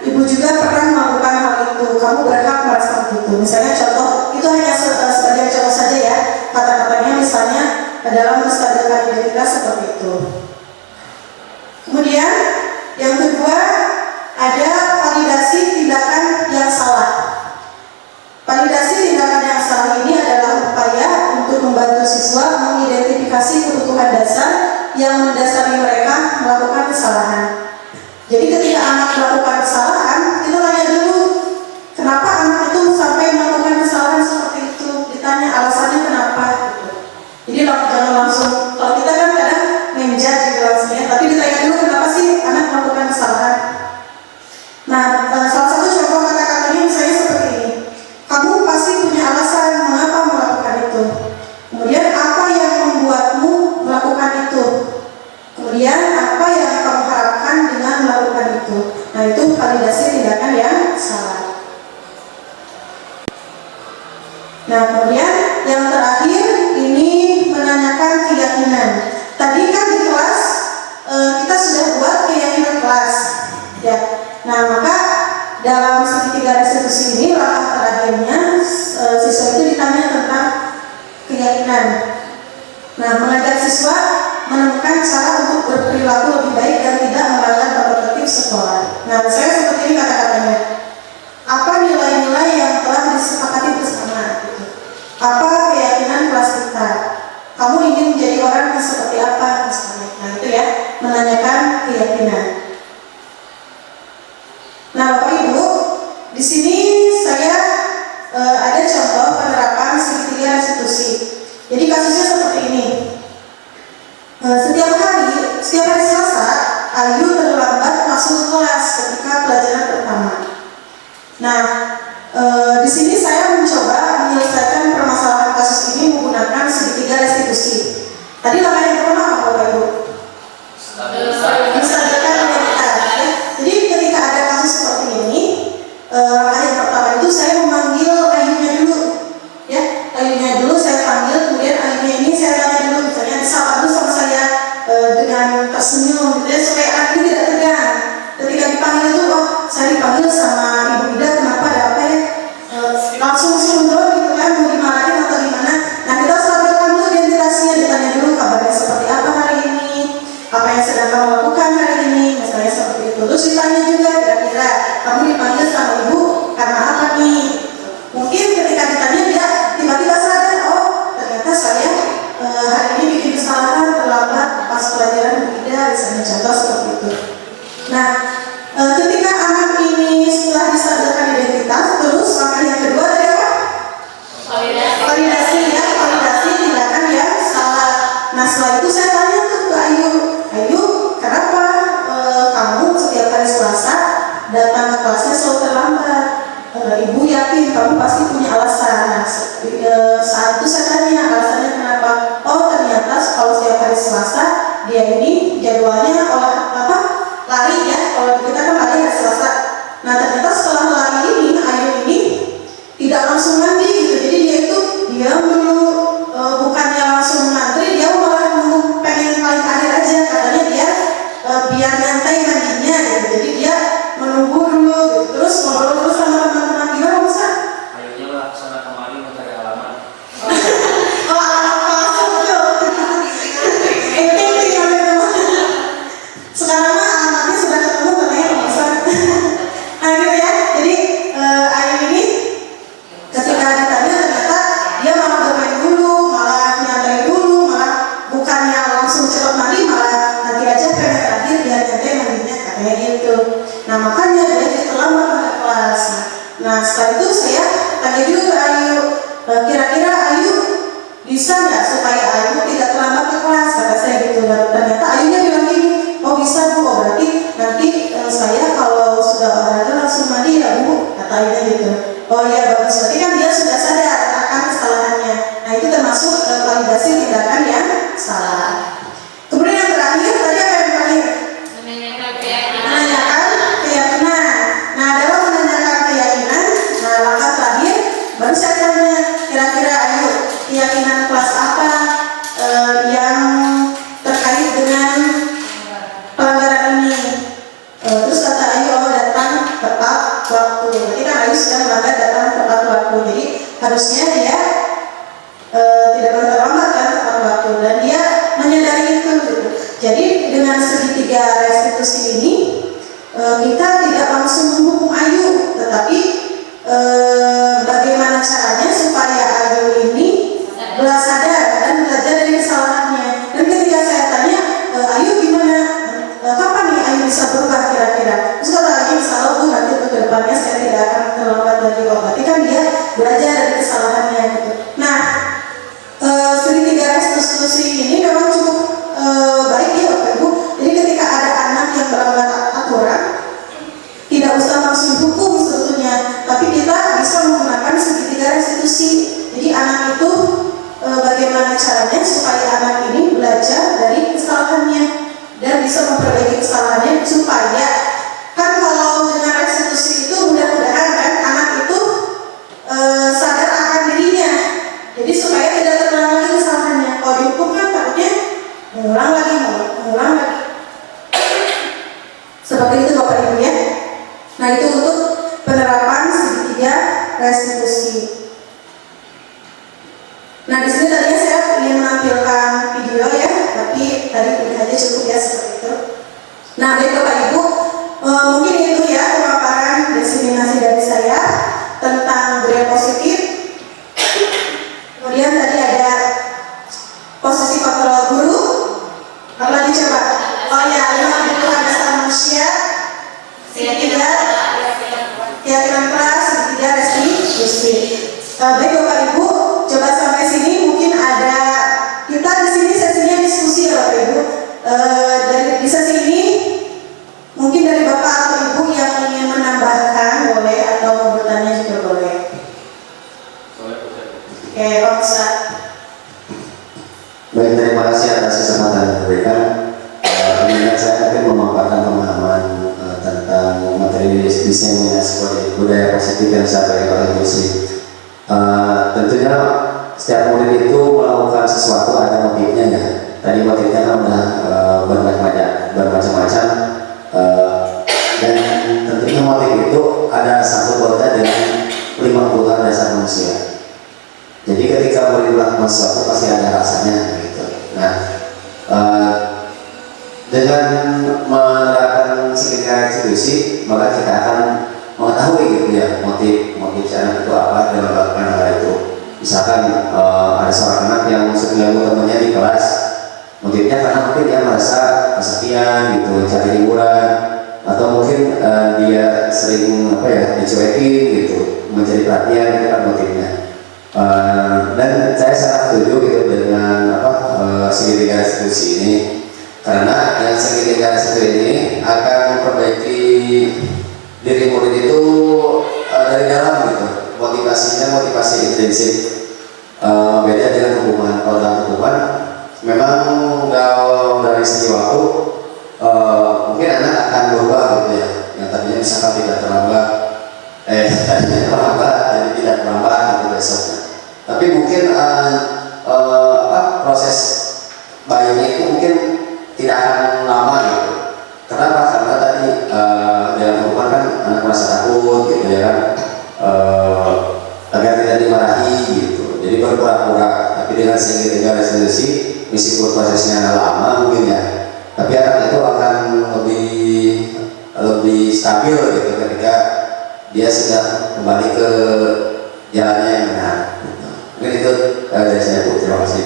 Ibu juga pernah melakukan hal itu. Kamu berhak merasa begitu. Misalnya contoh, itu hanya sebagai contoh saja ya. Kata-katanya misalnya dalam menstabilkan identitas seperti itu. Kemudian yang kedua ada validasi tindakan yang salah. Validasi tindakan yang salah ini adalah upaya untuk membantu siswa mengidentifikasi kebutuhan dasar yang mendasari mereka melakukan kesalahan. Jadi ketika anak melakukan kesalahan, kita tanya dulu, kenapa anak itu sampai melakukan kesalahan seperti itu? Ditanya alasannya kenapa. Jadi jangan langsung, kalau kita kan kadang menjudge gitu langsungnya, tapi ditanya dulu kenapa sih anak melakukan kesalahan. Nah, salah satu contoh kata-katanya misalnya seperti ini. Kamu pasti punya alasan mengapa melakukan itu. Kemudian apa yang membuatmu melakukan itu. Kemudian apa yang kamu harapkan dengan melakukan itu. Nah, itu validasi tindakan yang salah. Nah, kemudian yang terakhir ini menanyakan keyakinan. Tadi kan di kelas kita sudah buat keyakinan kelas. Ya. Nah, maka dalam segitiga restitusi ini langkah terakhirnya siswa itu ditanya tentang keyakinan. Nah, mengajak siswa menemukan cara untuk berperilaku lebih baik dan tidak melanggar tata tertib sekolah. Nah, saya seperti ini kata-katanya. orang yang seperti apa misalnya. Nah itu ya, menanyakan keyakinan. Nah Bapak Ibu, di sini saya ada contoh penerapan segitiga restitusi. Jadi kasusnya seperti ini. Setiap hari Selasa, Ayu terlambat masuk kelas ketika pelajaran pertama. Nah, di sini saya mencoba menyelesaikan permasalahan kasus ini menggunakan segitiga restitusi. Tadi langkah yang pertama apa Bapak Ibu? Menstabilkan identitas. Ya. Jadi ketika ada kasus seperti ini, langkah yang pertama itu saya memanggil Ayunya dulu. Ya, Ayunya dulu saya panggil, kemudian Ayunya ini saya tanya dulu, misalnya disapa dulu sama saya dengan tersenyum, gitu ya, supaya anak ini tidak tegang. Ketika dipanggil itu, oh saya dipanggil sama Ibu Ida, kenapa ada apa ya? Langsung sundul gitu kan, mau dimarahin atau gimana? Nah kita stabilkan dulu identitasnya, ditanya dulu kabarnya seperti apa hari ini, apa yang sedang kamu lakukan hari ini, misalnya seperti itu. Terus ditanya juga kira-kira kamu dipanggil sama ibu karena apa nih? Mungkin ketika ditanya dia tiba-tiba sadar, oh ternyata saya hari ini bikin kesalahan, terlambat pas pelajaran berbeda, misalnya contoh seperti itu. Nah, ketika anak ini setelah distabilkan identitas, terus langkah yang kedua tadi apa? Validasi ya, validasi tindakan yang salah. Nah setelah itu saya tanya tuh ke Ayu, kenapa kamu setiap hari Selasa datang ke kelasnya selalu terlambat? Ibu yakin kamu pasti punya alasan. Nah, saat itu saya tanya alasannya kenapa? Oh ternyata kalau setiap hari Selasa dia ini jadwalnya lari ya. Kalau kita kan lari hari Selasa. Nah ternyata setelah lari ini Ayu ini tidak langsung mandi gitu. Jadi dia itu diam dulu, bukannya langsung ngantri, dia malah pengen paling akhir aja. Katanya dia biar nyantai mandinya gitu. Jadi dia menunggu dulu gitu. Terus ngobrol terus sama teman-teman. Gimana Musa? Akhirnya lah kesana kemari mencari halaman. Oh alamat betul. Ini teman-teman. Sekarang mah alamatnya sudah ketemu katanya Musa. Nah gitu ya. Jadi Ayu ini ketika ditanya ternyata dia malah bermain dulu, malah nyantai dulu, malah bukannya langsung cepat mandi, malah nanti aja pengen terakhir biar nyantai mandinya katanya gitu. Nah makanya dia jadi terlambat ke kelas. Nah setelah itu saya tanya juga ke Ayu, kira-kira Ayu bisa nggak supaya Ayu tidak terlambat ke kelas, kata saya gitu. Dan ternyata Ayunya bilang gini, oh bisa Bu, oh berarti nanti saya kalau sudah olahraga langsung mandi ya Bu, kata Ayunya gitu. Oh iya bagus, berarti kan dia sudah sadar akan kesalahannya. Nah itu termasuk validasi tindakan yang salah. Kemudian yang terakhir, tadi apa yang terakhir? Menanyakan keyakinan. Nah dalam menanyakan keyakinan, nah langkah terakhir baru saya tanya, kira-kira Ayu keyakinan kelas apa yang terkait dengan pelanggaran ini? Terus kata Ayu, oh datang tepat waktu. Berarti kan Ayu sudah melanggar datang tepat waktu. Jadi harusnya dia tidak boleh terlambat kan tepat waktu. Dan dia menyadari itu gitu. Jadi dengan segitiga restitusi ini kita tidak langsung menghukum Ayu, tetapi bagaimana caranya supaya Ayu ini sadar dan belajar dari kesalahannya. Dan ketika saya tanya, Ayu gimana? Kapan nih Ayu bisa berubah kira-kira? Terus kata Ayu, insya Allah Bu, nanti untuk kedepannya saya tidak akan terlambat lagi. Oh, berarti kan dia belajar dari kesalahannya gitu. Nah, segitiga restitusi ini memang cukup baik ya Bapak Ibu. Jadi ketika ada anak yang melanggar aturan, tidak usah langsung hukum sebetulnya, tapi kita bisa menggunakan segitiga restitusi. Jadi anak itu bagaimana caranya supaya anak ini belajar dari kesalahannya dan bisa memperbaiki kesalahannya, supaya kan kalau dengan restitusi itu mudah-mudahan kan anak itu sadar akan dirinya. Jadi supaya tidak terulang lagi kesalahannya. Kalau dihukum kan takutnya mengulang lagi. Seperti itu Bapak Ibu ya. Nah itu untuk penerapan segitiga restitusi. Nah di sini tadinya saya ingin menampilkan video ya, tapi tadi ini aja cukup ya seperti itu. Nah baik Bapak Ibu, mungkin itu ya pemaparan diseminasi dari saya tentang budaya positif. Kemudian tadi ada posisi kontrol guru terima kasih atas kesempatan yang diberikan. Mengingat saya mungkin memaparkan pemahaman tentang materi diseminasi budaya positif yang disampaikan oleh Bu Sri. Tentunya setiap murid itu melakukan sesuatu ada motifnya ya. Tadi motifnya kan udah bermacam-macam, dan tentunya motif itu ada sangkut pautnya dengan 50 dasar manusia. Jadi ketika murid melakukan sesuatu pasti ada rasanya gitu. Nah, dengan menerapkan segitiga restitusi maka kita akan mengetahui gitu ya motif anak itu apa dalam melakukan hal itu. Misalkan ada seorang anak yang mengganggu temannya di kelas, motifnya karena mungkin dia merasa kesepian gitu, cari hiburan, atau mungkin dia sering dicuekin gitu, mencari perhatian, itu kan motifnya. Dan saya sangat setuju gitu dengan segitiga restitusi ini, karena yang segitiga restitusi ini akan memperbaiki diri murid itu dari dalam gitu. Motivasinya motivasi intrinsik, beda dengan hukuman. Kalau dalam hukuman memang dari segi waktu mungkin anak akan berubah gitu ya, yang tadinya misalkan tidak terlambat jadi tidak terlambat gitu besoknya, tapi mungkin proses bayinya itu mungkin tidak akan lama gitu. Kenapa? Karena tadi dalam hukuman kan anak merasa takut gitu ya kan, agar tidak dimarahi gitu, jadi berpura-pura. Tapi dengan segitiga restitusi, meskipun prosesnya lama mungkin ya, tapi anak itu akan lebih stabil gitu ketika dia sudah kembali ke jalannya yang benar. Mungkin itu dari saya, Bu. Terima kasih.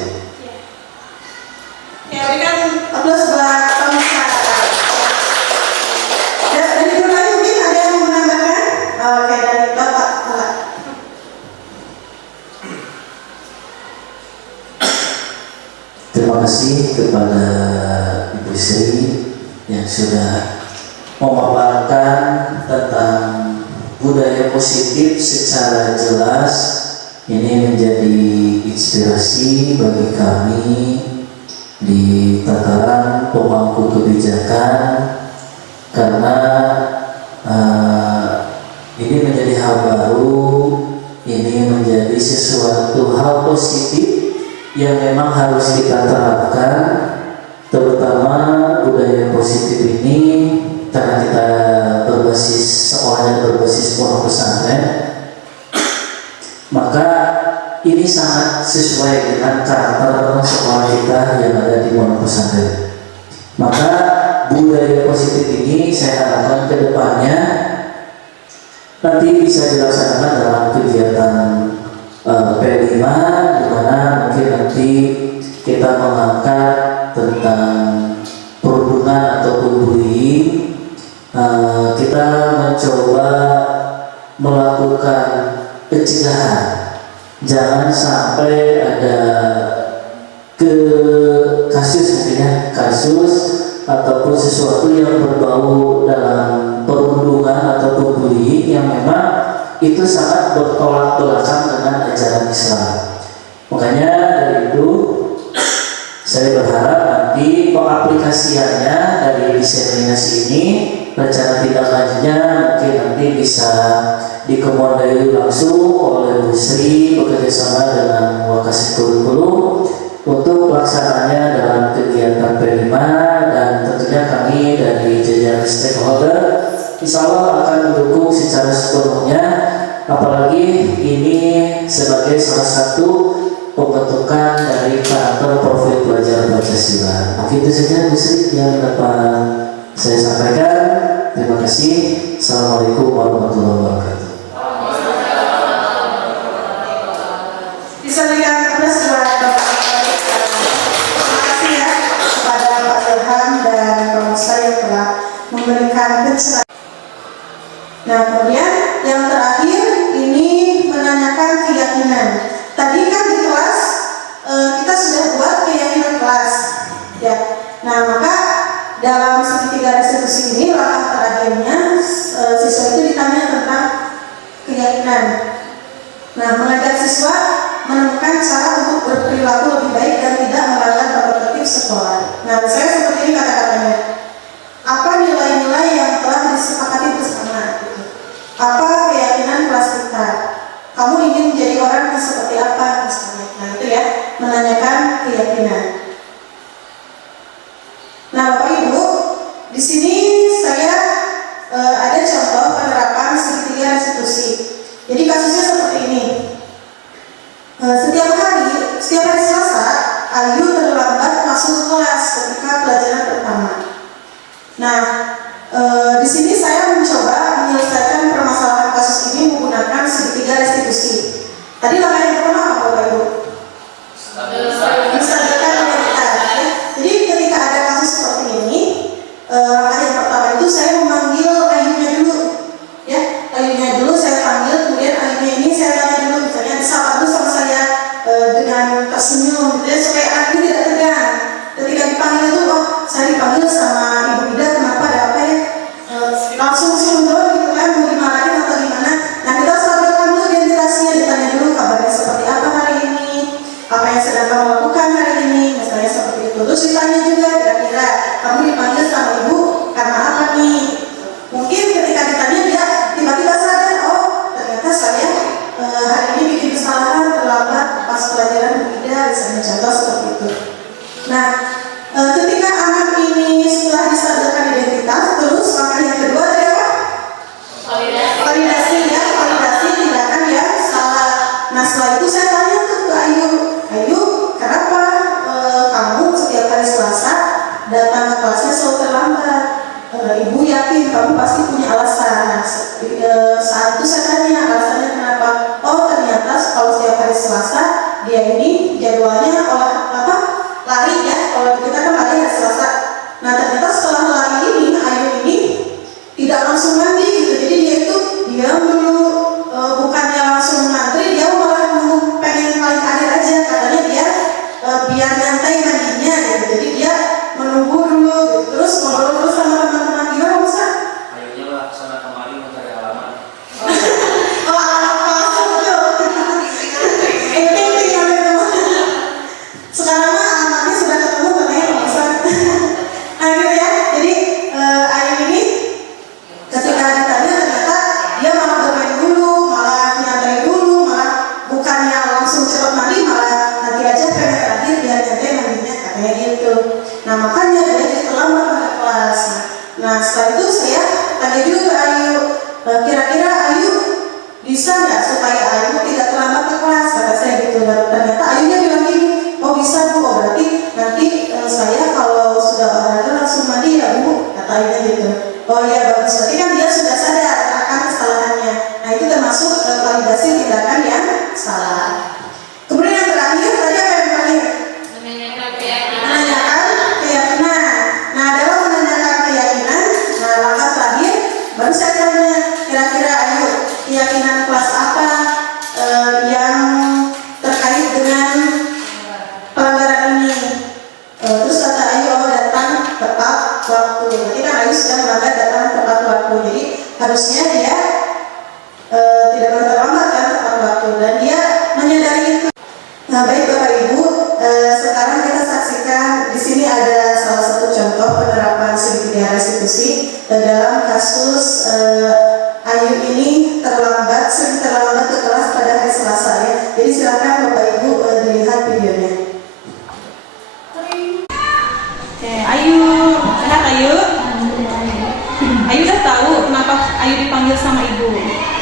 Ya, berikan aplaus buat pemirsa. Dari guru lain mungkin ada yang mau menambahkan? Oke, dari Bapak. Terima kasih kepada Ibu Sri yang sudah memaparkan tentang budaya positif secara jelas. Ini menjadi inspirasi bagi kami di tataran pemangku kebijakan, karena ini menjadi hal baru, ini menjadi sesuatu hal positif yang memang harus kita terapkan, terutama budaya positif ini karena kita sekolahnya berbasis pondok pesantren, maka ini sangat sesuai dengan karakter sekolah kita yang ada di pondok pesantren. Maka budaya positif ini saya harapkan ke depannya nanti bisa dilaksanakan dalam kegiatan P5, di mana mungkin nanti kita mengangkat tentang perundungan ataupun bullying. Kita mencoba melakukan pencegahan, jangan sampai ada kasus ataupun sesuatu yang berbau dalam perundungan ataupun bullying yang memang itu sangat bertolak belakang dengan ajaran Islam. Makanya dari itu saya berharap nanti pengaplikasiannya dari diseminasi ini, rencana tindak lanjutnya mungkin nanti bisa dikomandoi langsung oleh Bu Sri bekerjasama dengan Wakasih Kurikulum untuk pelaksanaannya dalam kegiatan P5, dan tentunya kami dari jajaran stakeholder insya Allah akan mendukung secara sepenuhnya, apalagi ini sebagai salah satu pembentukan dari karakter profil pelajar Pancasila. Mungkin itu saja Bu Sri yang dapat saya sampaikan. Terima kasih. Assalamualaikum warahmatullahi wabarakatuh. Bisa berikan aplaus buat Bapak. Terima kasih ya kepada Pak Ilham dan Pak Musa yang telah memberikan pencerahan. Nah, kemudian yang terakhir ini menanyakan keyakinan. Tadi kan di kelas kita sudah buat keyakinan kelas, ya. Nah, maka dalam segitiga restitusi ini langkah terakhirnya siswa itu ditanya tentang keyakinan. Nah, mengajak siswa menemukan cara untuk berperilaku lebih baik dan tidak melanggar sekolah. Nah, saya seperti ini kata-katanya. Apa nilai-nilai yang telah disepakati bersama? Gitu. Apa keyakinan kelas kita? Kamu ingin menjadi orang yang seperti apa misalnya? Nah, itu ya, menanyakan keyakinan. Nah, Bapak Ibu, di sini saya ada contoh penerapan segitiga restitusi. Jadi kasusnya seperti ini. Setiap hari Selasa, Ayu terlambat masuk kelas ketika pelajaran pertama. Nah, di sini saya mencoba menyelesaikan permasalahan kasus ini menggunakan segitiga restitusi. Tadi langkah yang pertama apa, Bapak Ibu? Menstabilkan identitas. Jadi ketika ada kasus seperti ini, langkah yang pertama itu saya memanggil Ayunya dulu, ya, Ayunya dulu saya panggil, kemudian Ayunya ini saya tanya dulu, misalnya disapa dulu sama saya dengan tersenyum, gitu ya, supaya Ayu tidak tegang. Ketika dipanggil itu, oh saya dipanggil sama Ibu Ida, kenapa ada apa ya? Langsung sundul gitu kan, mau dimarahin atau gimana? Nah, kita stabilkan dulu identitasnya, ditanya dulu kabarnya seperti apa hari ini, apa yang sedang kamu lakukan hari ini, misalnya seperti itu. Terus ditanya juga kira-kira kamu dipanggil sama ibu karena apa nih? Mungkin ketika ditanya dia tiba-tiba sadar, oh ternyata saya hari ini bikin kesalahan, terlambat pas pelajaran tidak, misalnya contoh seperti itu. Nah, ketika anak ini setelah disadarkan identitas, terus langkah yang kedua tadi apa? Validasi ya, validasi tindakan yang salah. Nah, setelah itu saya tanya tuh ke Ayu, kenapa kamu setiap hari Selasa datang ke kelasnya selalu terlambat? Ibu yakin kamu pasti punya alasan. Nah, saat itu saya tanya alasannya kenapa? Oh ternyata kalau setiap hari Selasa dia ini jadwalnya lari ya. Kalau kita kan lari hari Selasa. Nah ternyata setelah lari ini Ayu ini tidak langsung mandi gitu. Jadi dia itu diam dulu, bukannya langsung ngantri, dia malah pengen paling akhir aja. Katanya dia biar nyantai mandinya gitu. Jadi dia menunggu dulu gitu. Terus ngobrol terus sama teman-teman, gimana Ustaz? Ayunya lah kesana kemari mencari alamat. Oh, alamat betul. Sekarang mah alamatnya sudah ketemu katanya Ustaz. Nah gitu ya. Jadi Ayu ini ketika ditanya ternyata dia malah bermain dulu, malah nyantai dulu, malah bukannya langsung cepat mandi, malah nanti aja pengen terakhir biar nyantai mandinya katanya gitu. Nah makanya dia jadi terlambat pada kelas. Nah setelah itu saya tanya juga ke Ayu, kira-kira Ayu bisa nggak supaya Ayu tidak terlambat ke kelas, kata saya gitu. Dan ternyata Ayunya bilang gini, oh bisa Bu, oh berarti nanti saya kalau sudah olahraga langsung mandi ya Bu, kata Ayunya gitu. Oh iya bagus, berarti kan dia sudah sadar akan kesalahannya. Nah itu termasuk validasi tindakan yang salah. Kemudian yang terakhir, tadi apa yang terakhir? Menanyakan keyakinan. Nah dalam menanyakan keyakinan, nah langkah terakhir baru saya tanya, kira-kira Ayu keyakinan kelas apa yang terkait dengan pelanggaran ini? Terus kata Ayu, oh datang tepat waktu. Berarti kan Ayu sudah melanggar datang tepat waktu. Jadi harusnya dia tidak boleh terlambat kan tepat waktu, dan dia menyadari itu. Nah baik Bapak Ibu, sekarang kita saksikan di sini ada salah satu contoh penerapan segitiga restitusi dalam kasus Ayu ini sering terlambat ke kelas pada hari Selasa ya. Jadi silakan Bapak Ibu dilihat videonya. Ayu, sehat Ayu? Ayu udah tahu kenapa Ayu dipanggil sama ibu?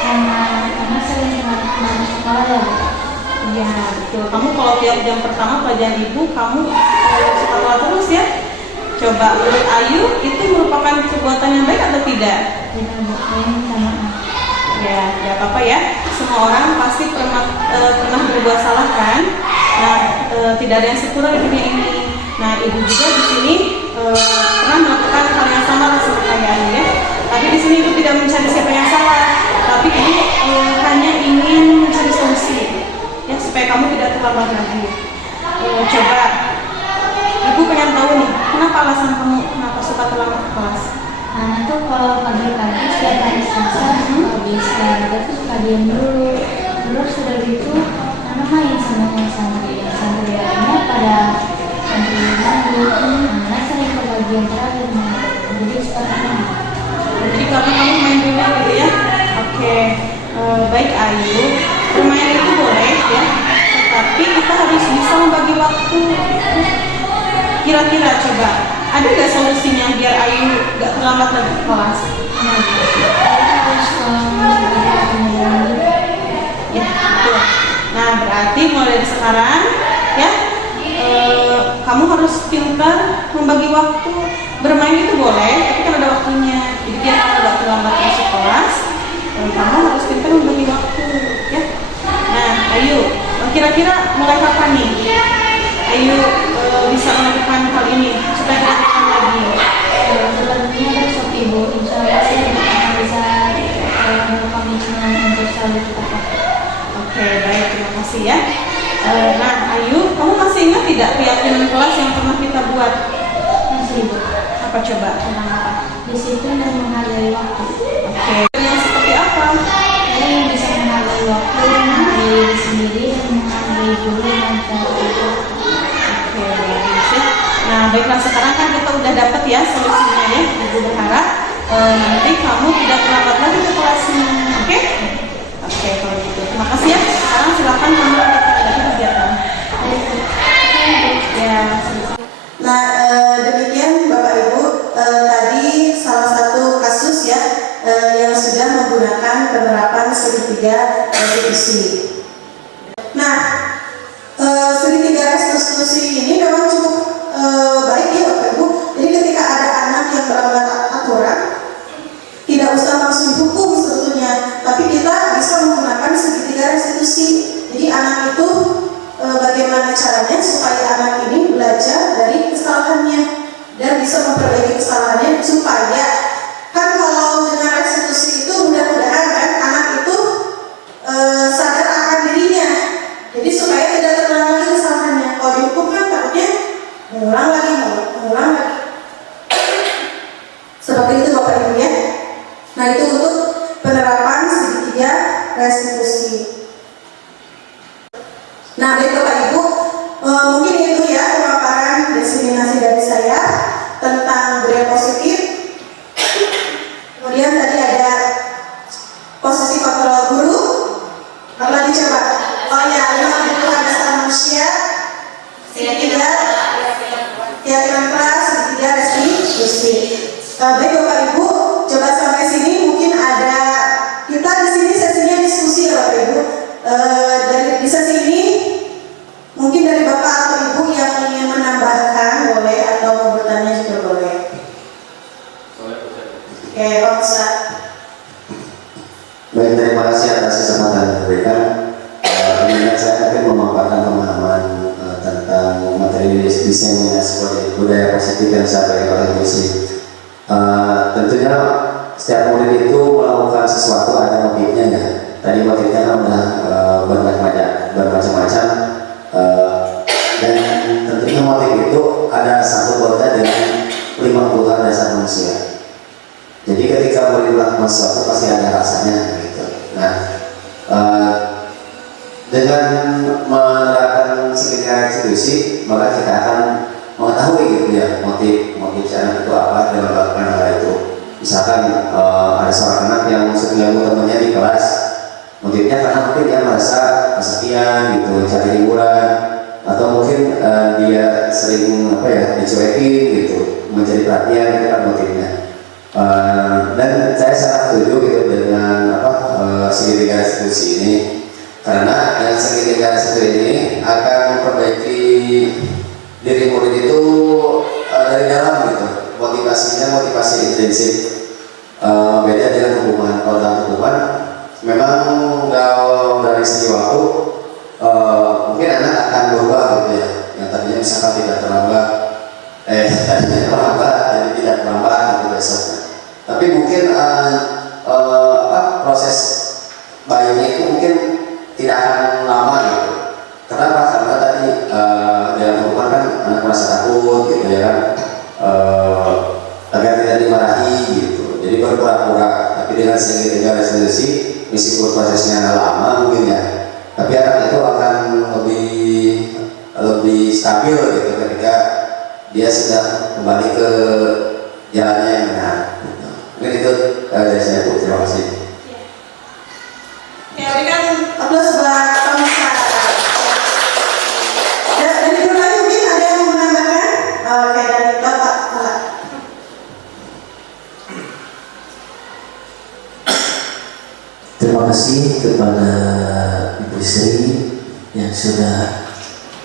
Karena sering teman sekolah ya. Iya betul. Kamu kalau tiap jam pertama pelajaran ibu, kamu suka telat terus ya? Coba menurut Ayu itu merupakan perbuatan yang baik atau tidak? Tidak minta maaf. Ya, tidak apa-apa ya. Semua orang pasti pernah berbuat salah kan? Nah, tidak ada yang sempurna di dunia ini. Nah, ibu juga di sini pernah melakukan hal yang sama seperti Ayu ya. Tapi di sini ibu tidak mencari siapa yang salah, tapi ibu hanya ingin mencari solusi ya supaya kamu tidak terlambat lagi. Coba, ibu pengen tahu nih, kenapa alasan kamu kenapa suka terlambat ke kelas? Anak tuh kalau pagi-pagi setiap hari Selasa kalau bisa dia tuh suka diam dulu. Terus sudah gitu anak main sama dia, sampai akhirnya pada sampai mandi jadi sekarang Jadi karena kamu main dulu gitu ya. Oke. Baik Ayu, bermain itu boleh ya, tetapi kita harus bisa membagi waktu. Kira-kira coba ada nggak solusinya biar Ayu nggak terlambat lagi ke kelas? harus Ya, betul. Nah, berarti mulai dari sekarang ya, kamu harus pintar membagi waktu. Bermain itu boleh, tapi kan ada waktunya. Jadi biar kamu nggak terlambat masuk kelas, kamu harus pintar membagi waktu, ya. Nah, Ayu, kira-kira mulai kapan nih Ayu bisa melakukan hal ini supaya kita lakukan lagi? selanjutnya besok ibu, insya Allah saya akan bisa berkomitmen untuk selalu kita pakai. Oke, baik, terima kasih ya. Nah, Ayu, kamu masih ingat tidak keyakinan kelas yang pernah kita buat? Masih ibu, Apa coba? Tentang apa? disiplin dan menghargai waktu. Oke, yang seperti apa? Saya yang bisa menghargai waktu, menghargai diri sendiri, dan menghargai guru dan waktu. Oke, bagus ya. Nah, baiklah, sekarang kan kita udah dapat ya solusinya ya. Ibu berharap nanti kamu tidak terlambat lagi ke kelasnya. Oke? Oke, kalau gitu. Terima kasih ya. Sekarang silakan kamu lanjutkan lagi kegiatan. Ya, selesai. Nah, demikian Bapak Ibu, tadi salah satu kasus ya yang sudah menggunakan penerapan segitiga restitusi. Nah, segitiga restitusi ini memang cukup baik ya Bapak Ibu. Jadi ketika ada anak yang melanggar aturan, tidak usah langsung dihukum sebetulnya, tapi kita bisa menggunakan segitiga restitusi. Jadi anak itu bagaimana caranya supaya anak ini belajar dari kesalahannya dan bisa memperbaiki kesalahannya, supaya kan kalau dengan restitusi itu mudah-mudahan kan anak itu sadar akan dirinya, jadi supaya tidak terulang lagi kesalahannya. Kalau dihukum kan takutnya mengulang lagi. Seperti itu Bapak Ibu ya. Nah, itu untuk penerapan segitiga restitusi. Nah, baik Bapak Ibu, mungkin itu ya pemaparan diseminasi dari saya tentang budaya positif. Kemudian tadi ada posisi kontrol guru. Apa lagi coba? Oh ya, 5 kebutuhan dasar manusia. Segitiga keyakinan kelas, segitiga restitusi. Baik Bapak Ibu, coba sampai sini mungkin ada, kita di sini sesinya diskusi ya Bapak Ibu. Dari di sesi ini mungkin dari Bapak atau Ibu yang ingin menambahkan boleh, atau mau bertanya juga boleh. Oke, Pak Ustaz. Baik, terima kasih atas kesempatan yang diberikan. Kemudian saya akan memaparkan pemahaman tentang materi diseminasi budaya positif yang disampaikan oleh Bu Sri. Tentunya setiap murid itu melakukan sesuatu ada motifnya ya. Tadi motifnya sudah bermacam-macam, dan tentunya motif itu ada satu kota dengan 5 kebutuhan dasar manusia. Jadi ketika murid melakukan sesuatu pasti ada rasanya gitu. Nah, dengan menerapkan segitiga restitusi, maka kita akan mengetahui gitu ya motif cara itu apa dalam melakukan hal itu. Misalkan ada seorang anak yang sering ganggu temannya di kelas, motifnya karena mungkin dia merasa kesepian gitu, cari hiburan, atau mungkin dia sering dicuekin gitu, mencari perhatian, itu kan motifnya. Dan saya sangat setuju gitu dengan segitiga restitusi ini, karena dengan segitiga restitusi ini akan memperbaiki diri murid itu dari dalam gitu, motivasinya motivasi intrinsik. Beda dengan hukuman. Kalau dalam hukuman memang dari segi waktu mungkin anak akan berubah gitu ya, yang tadinya misalkan tidak terlambat jadi tidak terlambat gitu besoknya, tapi mungkin proses baiknya itu mungkin tidak akan lama gitu. Kenapa? Karena tadi dalam hukuman kan anak merasa takut gitu ya kan, agar tidak dimarahi gitu, jadi berpura-pura. Tapi dengan segitiga restitusi, meskipun prosesnya lama mungkin ya, tapi anak itu akan lebih stabil gitu ketika dia sudah kembali ke jalannya yang benar. Mungkin itu dari saya, Bu. Terima kasih. Ya, berikan aplaus buat pemirsa. Dari itu lagi mungkin ada yang mau menambahkan? Oke, dari Bapak. Terima kasih kepada Ibu Sri yang sudah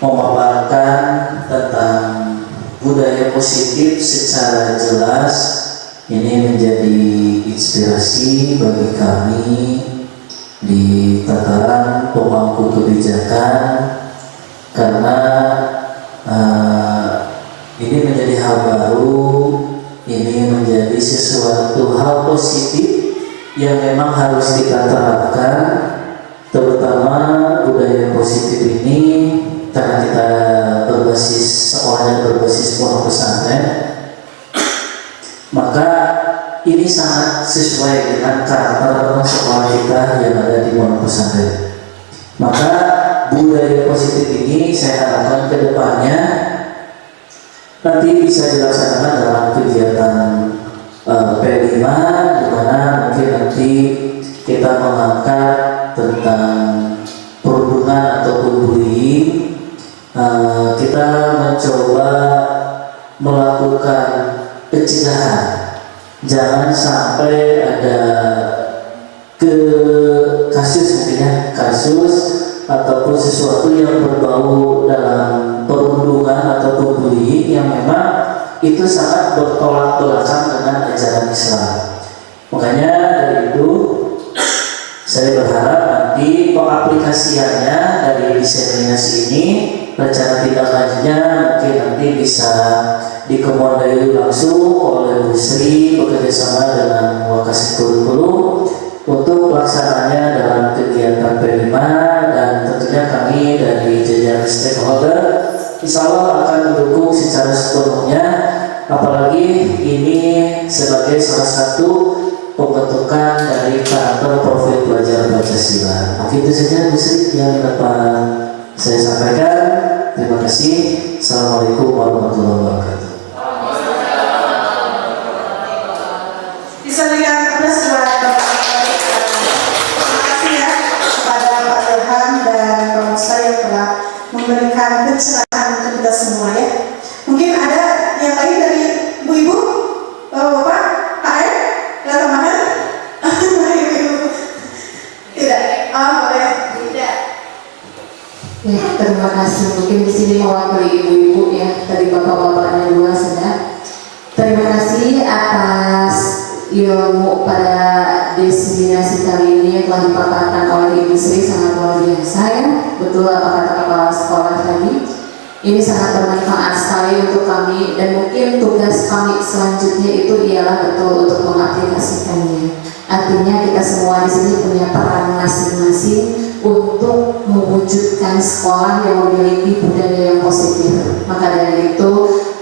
memaparkan tentang budaya positif secara jelas. Ini menjadi inspirasi bagi kami di tataran pemangku kebijakan, karena ini menjadi hal baru, ini menjadi sesuatu hal positif yang memang harus kita terapkan, terutama budaya positif ini karena kita berbasis sekolahnya berbasis pondok pesantren, maka ini sangat sesuai dengan karakter sekolah kita yang ada di pondok pesantren. Maka budaya positif ini saya harapkan ke depannya nanti bisa dilaksanakan dalam kegiatan P5, di mana mungkin nanti kita mengangkat tentang perundungan ataupun bullying. Kita mencoba melakukan pencegahan, jangan sampai ada kasus ataupun sesuatu yang berbau dalam perundungan ataupun bullying yang memang itu sangat bertolak belakang dengan ajaran Islam. Makanya dari itu saya berharap nanti pengaplikasiannya dari diseminasi ini, rencana tindak lanjutnya mungkin nanti bisa dikomandoi langsung oleh Bu Sri bekerjasama dengan Wakasih Kurikulum untuk pelaksanaannya dalam kegiatan P5, dan tentunya kami dari jajaran stakeholder insya Allah akan mendukung secara sepenuhnya, apalagi ini sebagai salah satu pembentukan dari karakter profil pelajar Pancasila. Mungkin itu saja Bu Sri yang dapat saya sampaikan. Terima kasih. Assalamualaikum warahmatullahi wabarakatuh. Bisa berikan aplaus buat Bapak. Terima kasih ya kepada Pak Ilham dan Pak Musa yang telah memberikan pencerahan untuk kita semua ya. Mungkin ada yang lain dari ibu-ibu, bapak-bapak, AR, ada tambahan? Ibu-ibu. Tidak. Boleh. Tidak. Ya, terima kasih. Mungkin di sini mewakili ibu-ibu ya, dari bapak-bapaknya dua sudah. Terima kasih atas ilmu pada diseminasi kali ini yang telah dipaparkan oleh Ibu Sri, sangat luar biasa ya. Betul apa kata kepala sekolah tadi. Ini sangat bermanfaat sekali untuk kami, dan mungkin tugas kami selanjutnya itu ialah betul untuk mengaplikasikannya. Artinya kita semua di sini punya peran masing-masing untuk mewujudkan sekolah yang memiliki budaya yang positif. Maka dari itu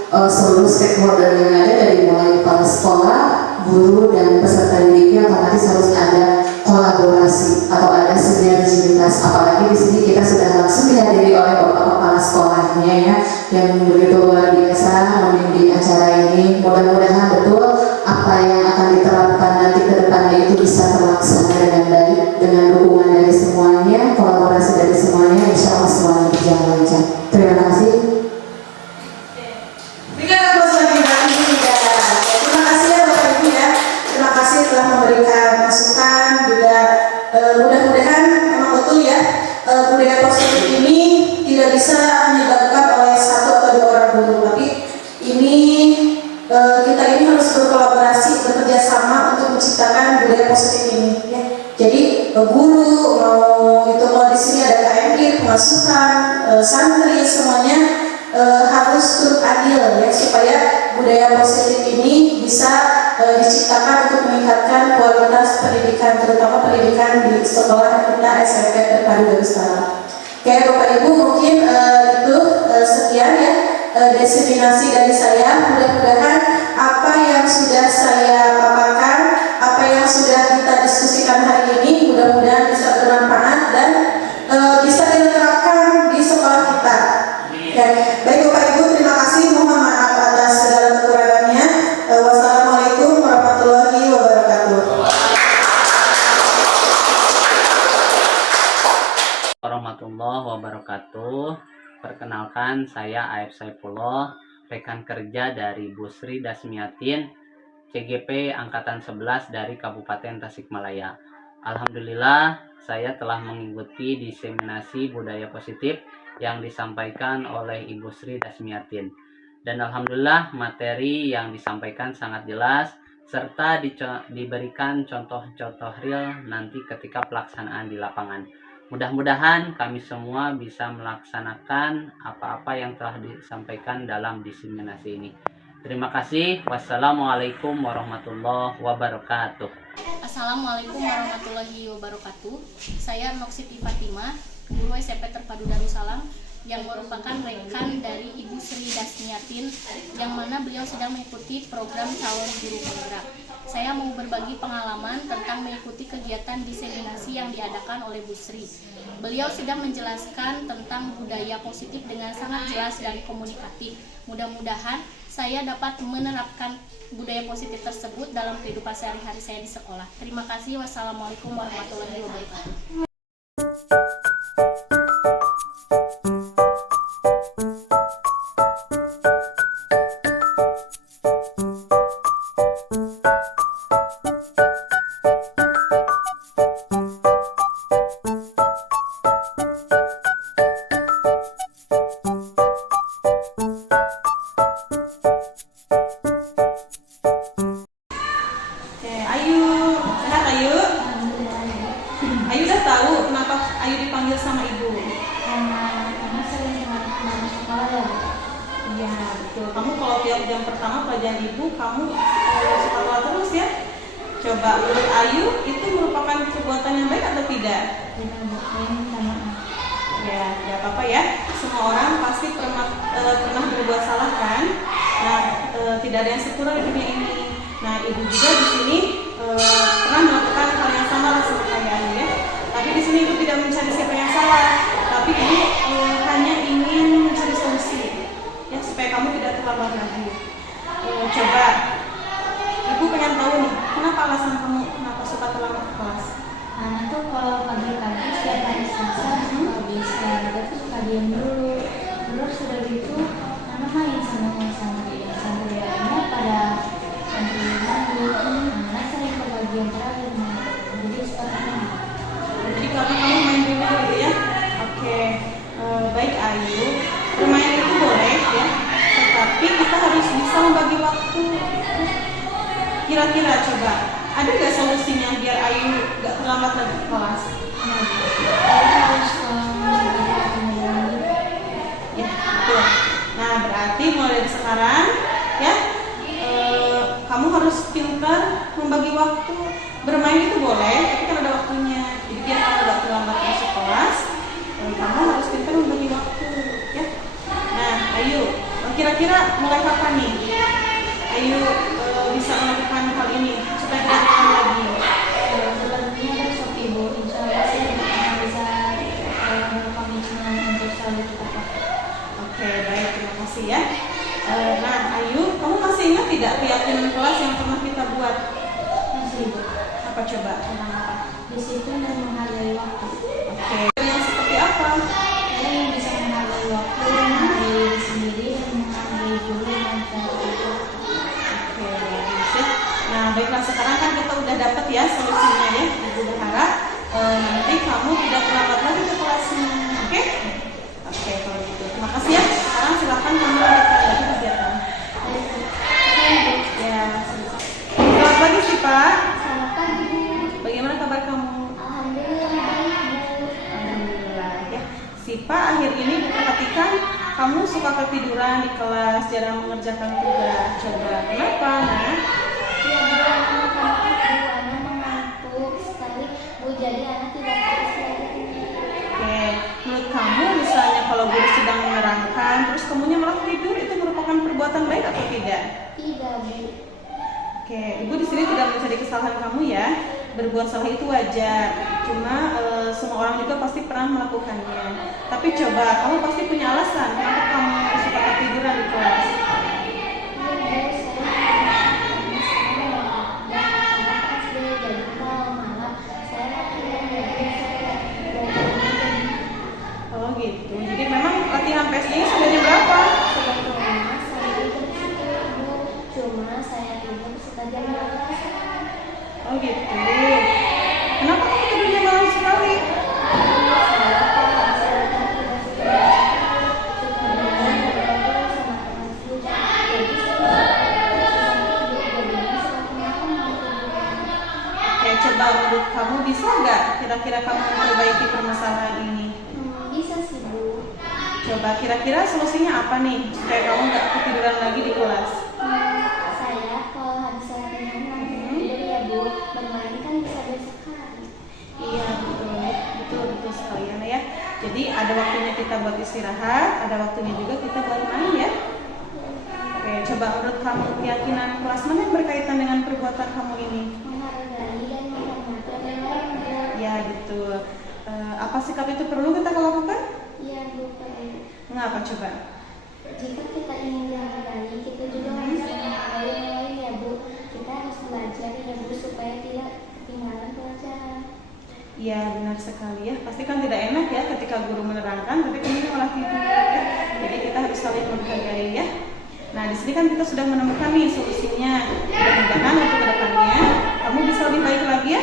seluruh stakeholder yang ada dari mulai kepala sekolah, guru dan peserta didiknya otomatis harus ada kolaborasi atau ada sinergitas. Apalagi di sini kita sudah langsung dihadiri oleh bapak kepala sekolahnya ya, yang begitu luar biasa memimpin acara ini. Mudah-mudahan betul apa yang akan diterapkan nanti ke depannya itu bisa terlaksana dengan baik, dengan dukungan dari semuanya, kolaborasi dari semuanya, insya Allah semuanya berjalan lancar. Terima kasih. Berikan aplaus lagi Mbak Ibu juga. Terima kasih ya Bapak Ibu ya. Terima kasih telah memberikan masukan juga. Mudah-mudahan memang betul ya, budaya positif ini tidak bisa hanya dilakukan oleh satu atau dua orang guru, tapi ini kita ini harus berkolaborasi, bekerja sama untuk menciptakan budaya positif ini ya. Jadi guru mau di sini ada KMI, pengasuhan, santri semuanya harus turut adil ya, supaya budaya positif ini bisa diciptakan untuk meningkatkan kualitas pendidikan, terutama pendidikan di sekolah kita SMP Terpadu Darussalam. Oke Bapak Ibu, mungkin itu sekian ya diseminasi dari saya. Mudah-mudahan apa yang sudah saya paparkan, apa yang sudah kita diskusikan hari ini, mudah-mudahan bisa bermanfaat dan bisa diterapkan di sekolah kita. Ya, baik Bapak Ibu, terima kasih. Mohon maaf atas segala kekurangannya. Wassalamualaikum Perkenalkan, saya Aib Saifullah, rekan kerja dari Bu Sri Dasmiatin, CGP Angkatan 11 dari Kabupaten Tasikmalaya. Alhamdulillah, saya telah mengikuti diseminasi budaya positif yang disampaikan oleh Ibu Sri Dasmiatin. Dan alhamdulillah, materi yang disampaikan sangat jelas, serta diberikan contoh-contoh real nanti ketika pelaksanaan di lapangan. Mudah-mudahan kami semua bisa melaksanakan apa-apa yang telah disampaikan dalam diseminasi ini. Terima kasih. Wassalamualaikum warahmatullahi wabarakatuh. Assalamualaikum warahmatullahi wabarakatuh. Saya Noksiti Fatimah, guru SMP Terpadu Darussalam, yang merupakan rekan dari Ibu Sri Dasmiatin, yang mana beliau sedang mengikuti program calon guru penggerak. Saya mau berbagi pengalaman tentang mengikuti kegiatan diseminasi yang diadakan oleh Bu Sri. Beliau sedang menjelaskan tentang budaya positif dengan sangat jelas dan komunikatif. Mudah-mudahan saya dapat menerapkan budaya positif tersebut dalam kehidupan sehari-hari saya di sekolah. Terima kasih. Wassalamualaikum warahmatullahi wabarakatuh. Ayu udah tahu kenapa Ayu dipanggil sama ibu? Karena sering banget sekolah ya. Iya betul. Kamu kalau tiap jam pertama pelajaran ibu, kamu sekolah terus ya. Coba menurut Ayu itu merupakan perbuatan yang baik atau tidak? Tidak, minta maaf. Ya, tidak apa-apa ya. Semua orang pasti pernah berbuat salah kan. Nah, tidak ada yang sempurna di dunia ini. Nah, ibu juga di sini pernah melakukan hal yang sama lah seperti Ayu ya. Tapi di sini ibu tidak mencari siapa yang salah, tapi ibu hanya ingin mencari solusi ya supaya kamu tidak terlambat lagi. Coba ibu pengen tahu nih, kenapa alasan kamu kenapa suka terlambat ke kelas? Karena tuh kalau pagi-pagi setiap hari Selasa nggak bisa, tapi suka diam dulu. Terus sudah gitu, anak main sama santriannya pada santri lagi. Anak sering ke bagian terakhir, jadi suka terlambat. Jadi karena kamu main dulu gitu ya. Oke, baik Ayu. Bermain itu boleh ya, tetapi kita harus bisa membagi waktu. Kira-kira coba, ada nggak solusinya biar Ayu nggak terlambat lagi ke kelas? Saya harus Ya, betul. Nah, berarti mulai dari sekarang ya, kamu harus pintar membagi waktu. Bermain itu boleh, tapi kan ada waktunya. Jadi biar kamu nggak terlambat masuk kelas, kamu harus pintar membagi waktu ya. Nah, Ayu, kira-kira mulai kapan nih Ayu bisa melakukan hal ini supaya tidak terulang lagi? sebenarnya besok ibu, insya Allah saya bisa berkomitmen untuk selalu kita pakai. Oke, baik, terima kasih ya. Nah, Ayu, kamu masih ingat tidak keyakinan kelas yang pernah kita buat? Masih ibu, Apa coba? Tentang apa? disiplin dan menghargai waktu. Oke, yang seperti apa? Saya yang bisa menghargai waktu, menghargai diri sendiri, dan menghargai guru dan teman-teman. Oke, bagus ya. Nah, baiklah, sekarang kan kita udah dapat ya solusinya ya. Ibu berharap nanti kamu tidak terlambat lagi ke kelasnya. Oke? Oke, kalau gitu. Terima kasih ya. Sekarang silakan kamu lanjutkan lagi kegiatan. Ya, selesai. Selamat pagi sih Pak. Selamat pagi Bu. Bagaimana kabar kamu? Alhamdulillah baik Bu. Alhamdulillah ya. Sipa akhir ini perhatikan kamu suka ketiduran di kelas, jarang mengerjakan tugas. Coba kenapa, Nah? Ya Bu, anak mengantuk sekali Bu, jadi anak tidak fokus lagi. Oke, menurut kamu misalnya kalau guru sedang menerangkan, terus kamunya malah tidur, itu merupakan perbuatan baik atau tidak? Tidak Bu. Oke, ibu di sini tidak mencari kesalahan kamu ya. Berbuat salah itu wajar. Cuma semua orang juga pasti pernah melakukannya. Tapi coba, kamu pasti punya alasan kenapa kamu suka ketiduran di kelas. Oh gitu. Jadi memang latihan PS ini sudah jam berapa? gitu. Kenapa kamu tidurnya malam sekali? Coba menurut kamu bisa nggak kira-kira kamu memperbaiki permasalahan ini? Bisa sih Bu. Coba kira-kira solusinya apa nih supaya kamu nggak ketiduran lagi di kelas? Saya kalau habis sholat langsung tidur ya Bu. Bermain kan bisa besok hari. Iya betul sekalian ya. Jadi ada waktunya kita buat istirahat, ada waktunya juga kita buat main ya. Oke, coba menurut kamu keyakinan kelas mana yang berkaitan dengan perbuatan kamu ini? Menghargai dan menghormati orang lain. Ya betul. Apa sikap itu perlu kita lakukan? Iya Bu, perlu. Mengapa coba? Jika kita ingin dihargai, kita juga harus menghargai orang lain ya Bu. Kita harus belajar ya Bu supaya tidak ketinggalan pelajaran. Iya benar sekali ya. Pasti kan tidak enak ya ketika guru menerangkan, tapi kemudian malah tidur ya. Jadi kita harus saling menghargai ya. Nah di sini kan kita sudah menemukan nih solusinya. Mudah-mudahan untuk kedepannya kamu bisa lebih baik lagi ya.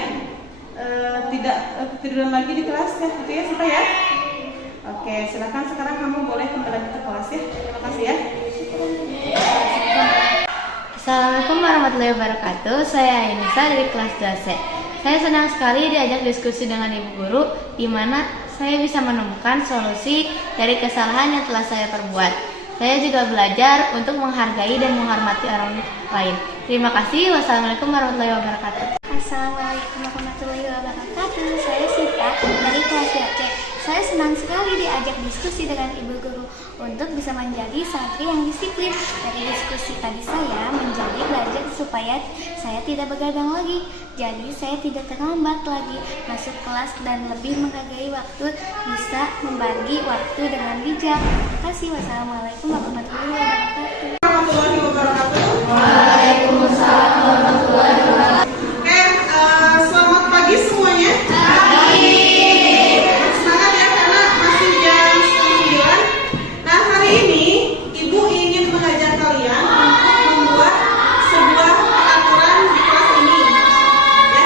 Tidak ketiduran lagi di kelas ya, gitu ya Sita ya. Oke, silakan sekarang kamu boleh kembali ke kelas ya. Terima kasih ya. Assalamualaikum warahmatullahi wabarakatuh. Saya Ainisa dari kelas 2C. Saya senang sekali diajak diskusi dengan Ibu Guru, di mana saya bisa menemukan solusi dari kesalahan yang telah saya perbuat. Saya juga belajar untuk menghargai dan menghormati orang lain. Terima kasih. Wassalamualaikum warahmatullahi wabarakatuh. Assalamualaikum warahmatullahi wabarakatuh. Saya Sita dari kelas 2C. Saya senang sekali diajak diskusi dengan Ibu Guru untuk bisa menjadi santri yang disiplin. Dari diskusi tadi saya menjadi belajar supaya saya tidak begadang lagi. Jadi saya tidak terlambat lagi masuk kelas dan lebih menghargai waktu, bisa membagi waktu dengan bijak. Terima kasih. Wassalamualaikum warahmatullahi wabarakatuh. Warahmatullahi wabarakatuh. Waalaikumsalam warahmatullahi wabarakatuh. Selamat pagi semuanya. Semangat ya karena masih jam 9. Nah hari ini Ibu ingin mengajak kalian untuk membuat sebuah peraturan di kelas ini. Ya.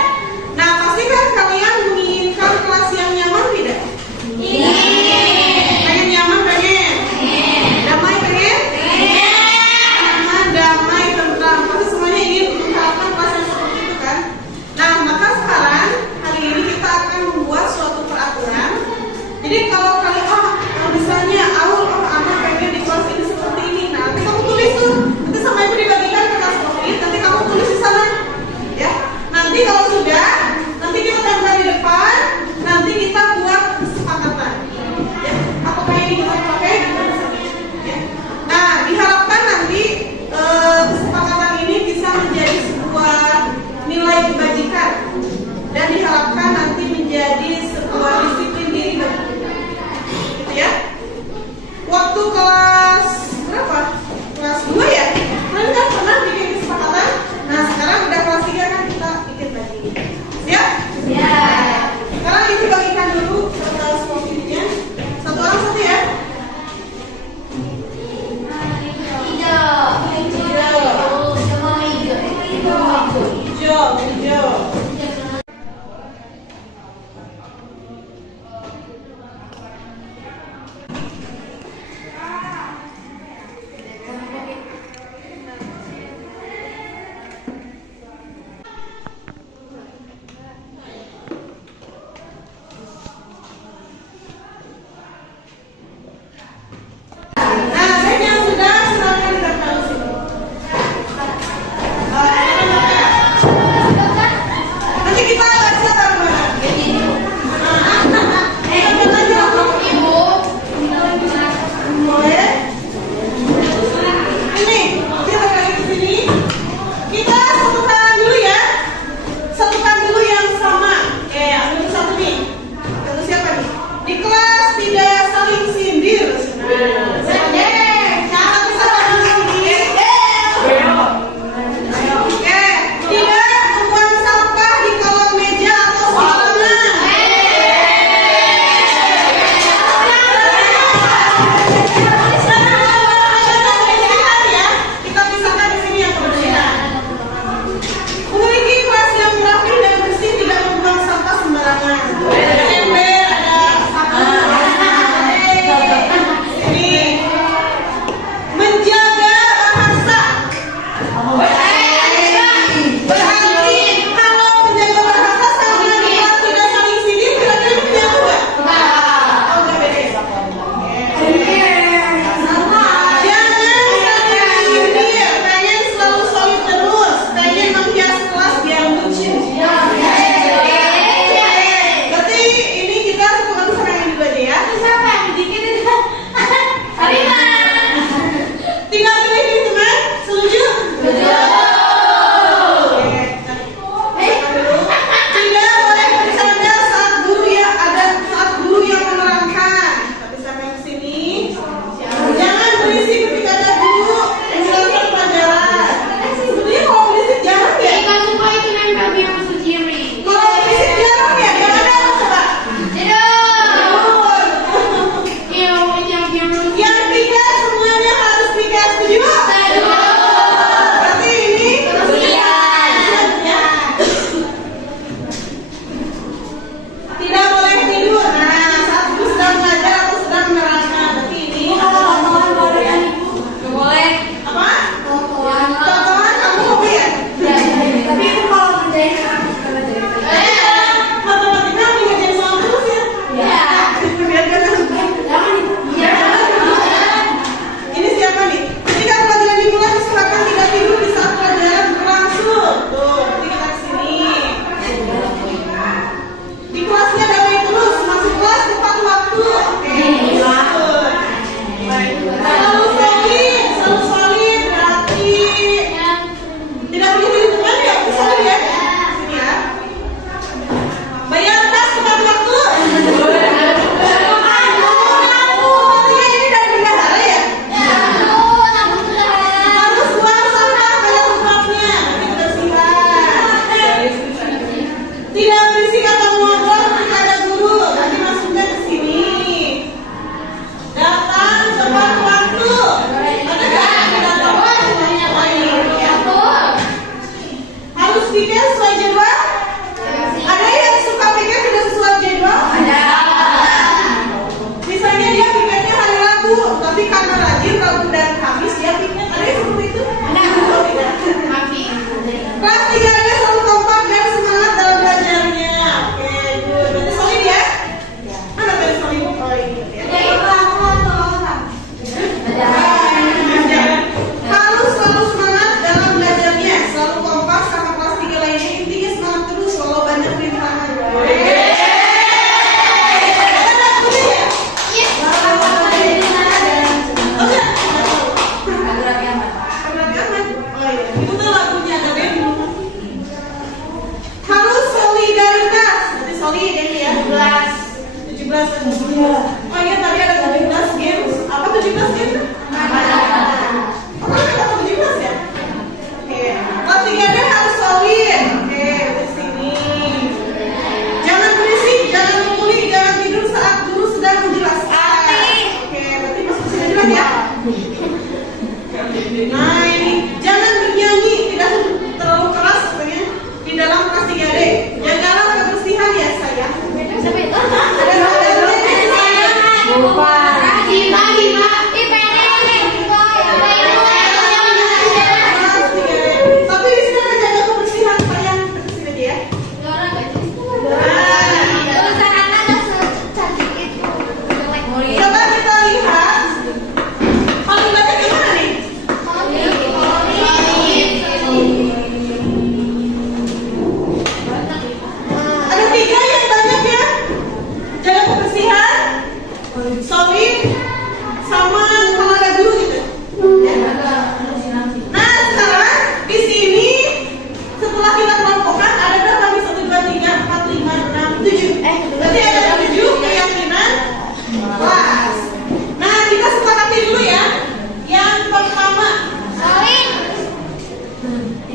Nah pastikan kalian menginginkan kelas yang nyaman tidak? Pengen nyaman pengen? Damai pengen? Nyaman dan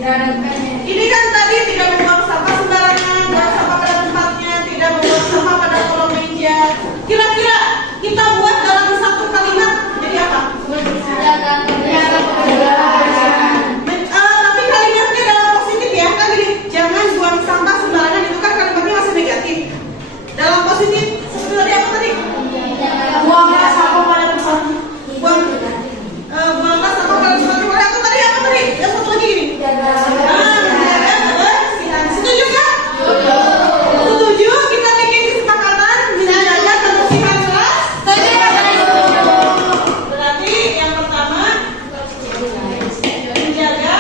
Ini kan tadi tidak membuang sampah sembarangan, buang sampah pada tempatnya, tidak membuang sampah pada kolong meja. Kira-kira kita buat dalam satu kalimat jadi apa? Tapi kalimatnya dalam positif ya, kan gini, jangan buang sampah sembarangan, itu kan kalimatnya masih negatif. Dalam positif, seperti tadi apa tadi? Buanglah sampah pada tempatnya. Buanglah sampah pada tempatnya. Oleh aku tadi apa tadi? Yang satu lagi gini. Setuju kan? Setuju. Kita bikin kesepakatan menjaga kebersihan kelas. Berarti yang pertama menjaga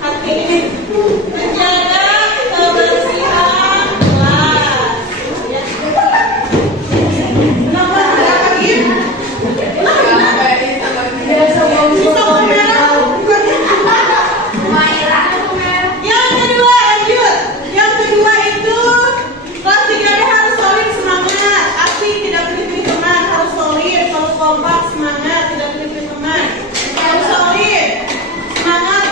hati, menjaga kebersihan kelas. Kenapa lagi? Yang kedua lanjut. Yang kedua itu kelas 3D harus solid semangat, aktif, tidak pilih-pilih teman, harus solid, harus kompak, semangat, tidak pilih-pilih teman, harus solid, semangat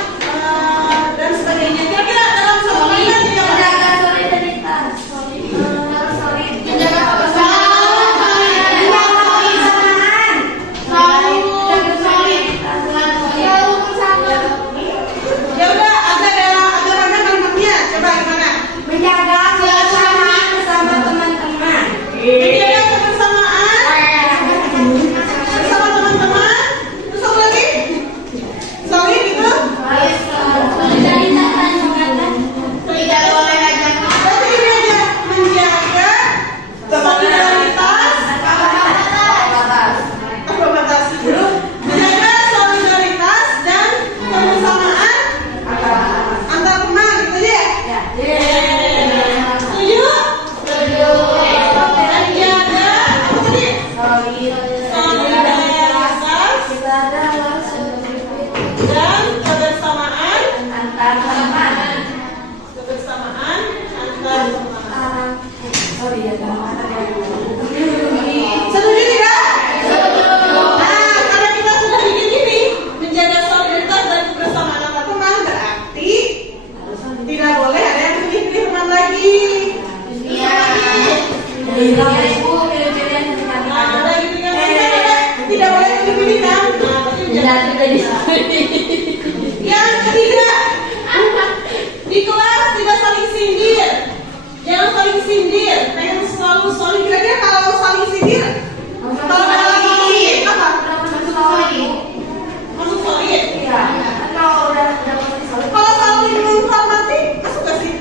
dan sebagainya. Kira-kira dalam satu kalimat ini apa? Menjaga solidaritas. Harus solid. Menjaga Ya udah, ada kalimatnya. Coba gimana? menjaga kebersamaan bersama teman-teman. Menjaga kebersamaan bersama teman-teman. Terus apa lagi? Solid itu? Solidaritas dan semangat. Tidak boleh ajak Berarti ini aja menjaga solidaritas tanpa batas. Menjaga solidaritas dan kebersamaan antar teman, gitu aja ya? Setuju? Menjaga apa tadi? Solidaritas dan kebersamaan antar teman. Setuju tidak? Nah, karena kita sudah bikin ini menjaga solidaritas dan kebersamaan antar teman, berarti tidak boleh ada yang pilih-pilih teman lagi. Tidak boleh pilih-pilih kan? Nah, berarti yang ketiga, di kelas tidak saling sindir. Jangan saling sindir. Pengen selalu solid. Kira-kira kalau saling sindir, kalau dalam solid apa? Masuk solid. Kalau saling menghormati, masuk gak sih?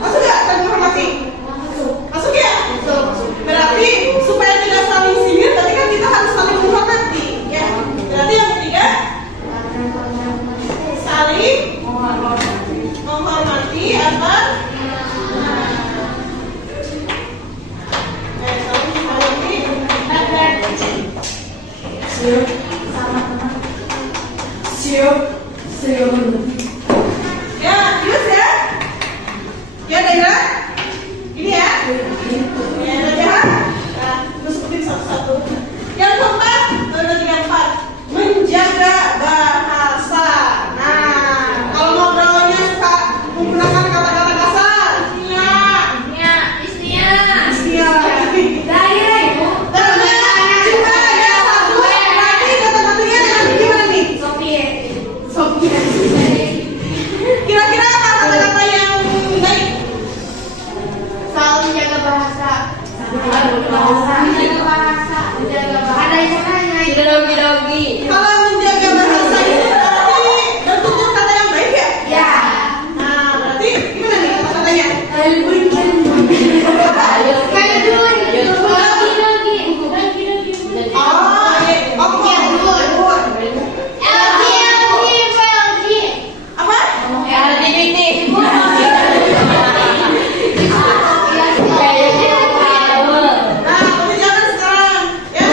Masuk gak saling menghormati? Masuk ya? Berarti supaya tidak saling sindir, berarti kan kita harus saling menghormati. Ya. Berarti yang ketiga, saling menghormati antar ya, terus ya. Ya, daerah. Ini ya. Ya, daerah. Nah, terus sebutin satu-satu. Yang keempat, 4. Menjaga bahasa. Nah, kalau ngobrolnya suka menggunakan kata-kata kasar. Istilah. Cuma ada satu. Berarti kata-katanya yang gimana nih? Sophia. Kira-kira apa kata-kata yang baik? Selalu menjaga bahasa. Ada istilahnya. Kalau menjaga bahasa itu berarti bentuknya kata yang baik ya? Ya. Nah, berarti gimana nih kata-katanya? Apa? Nah, tapi jangan sekarang ya.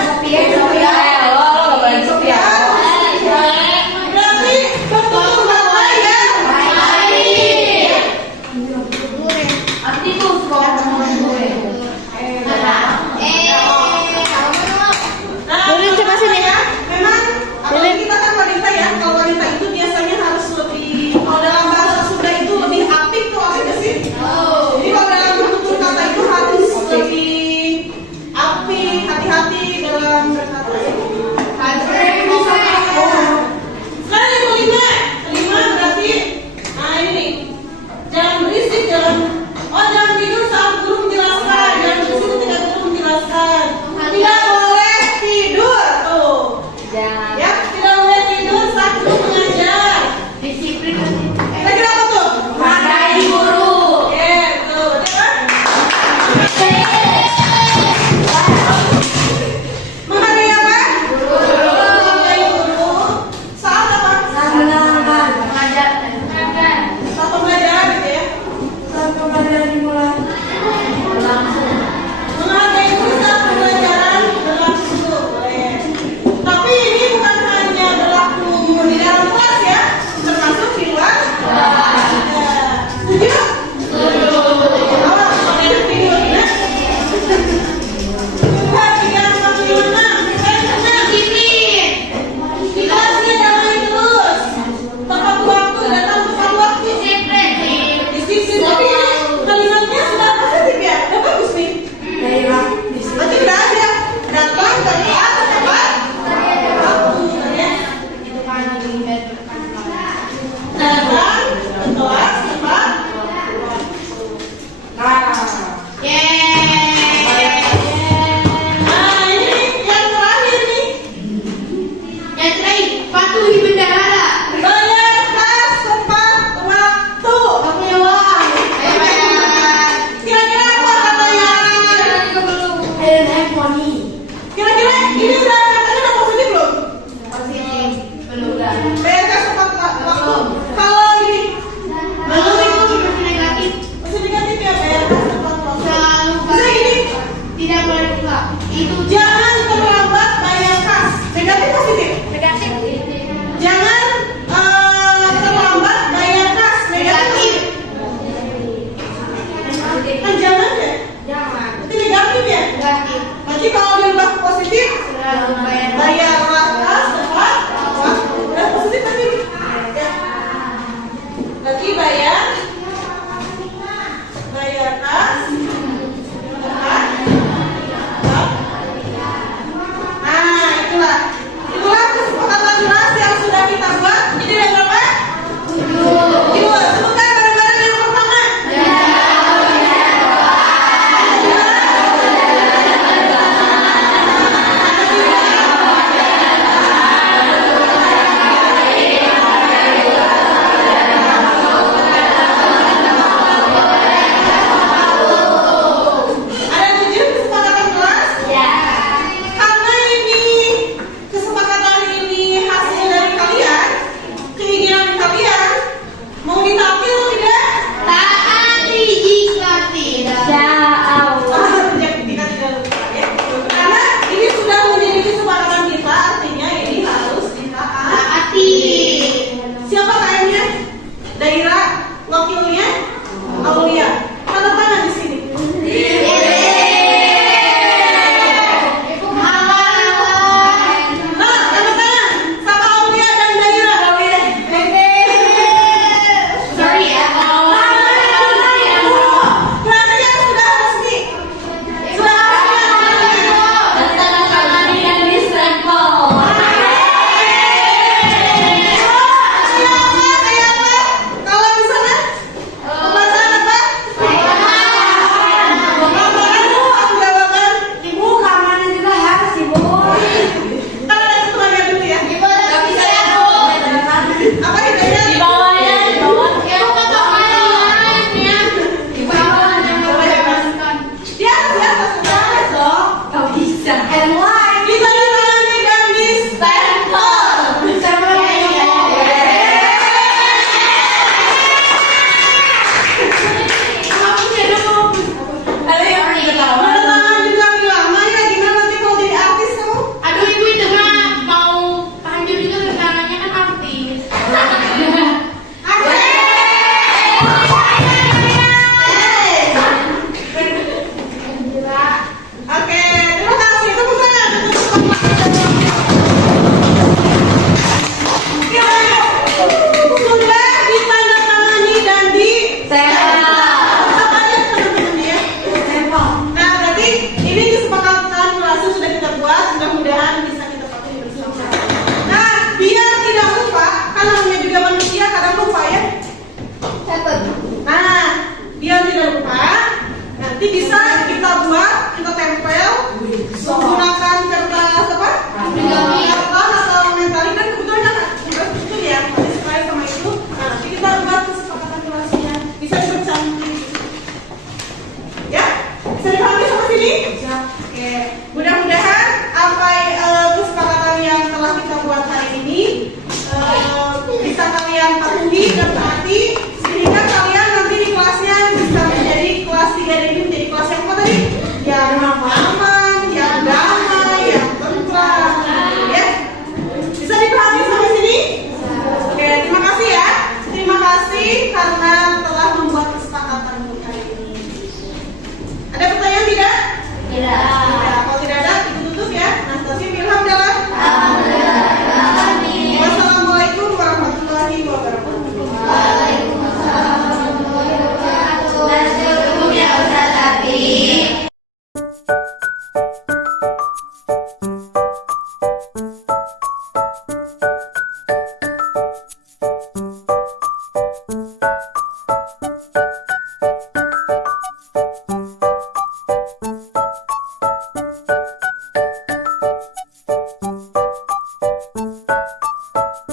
Thank you.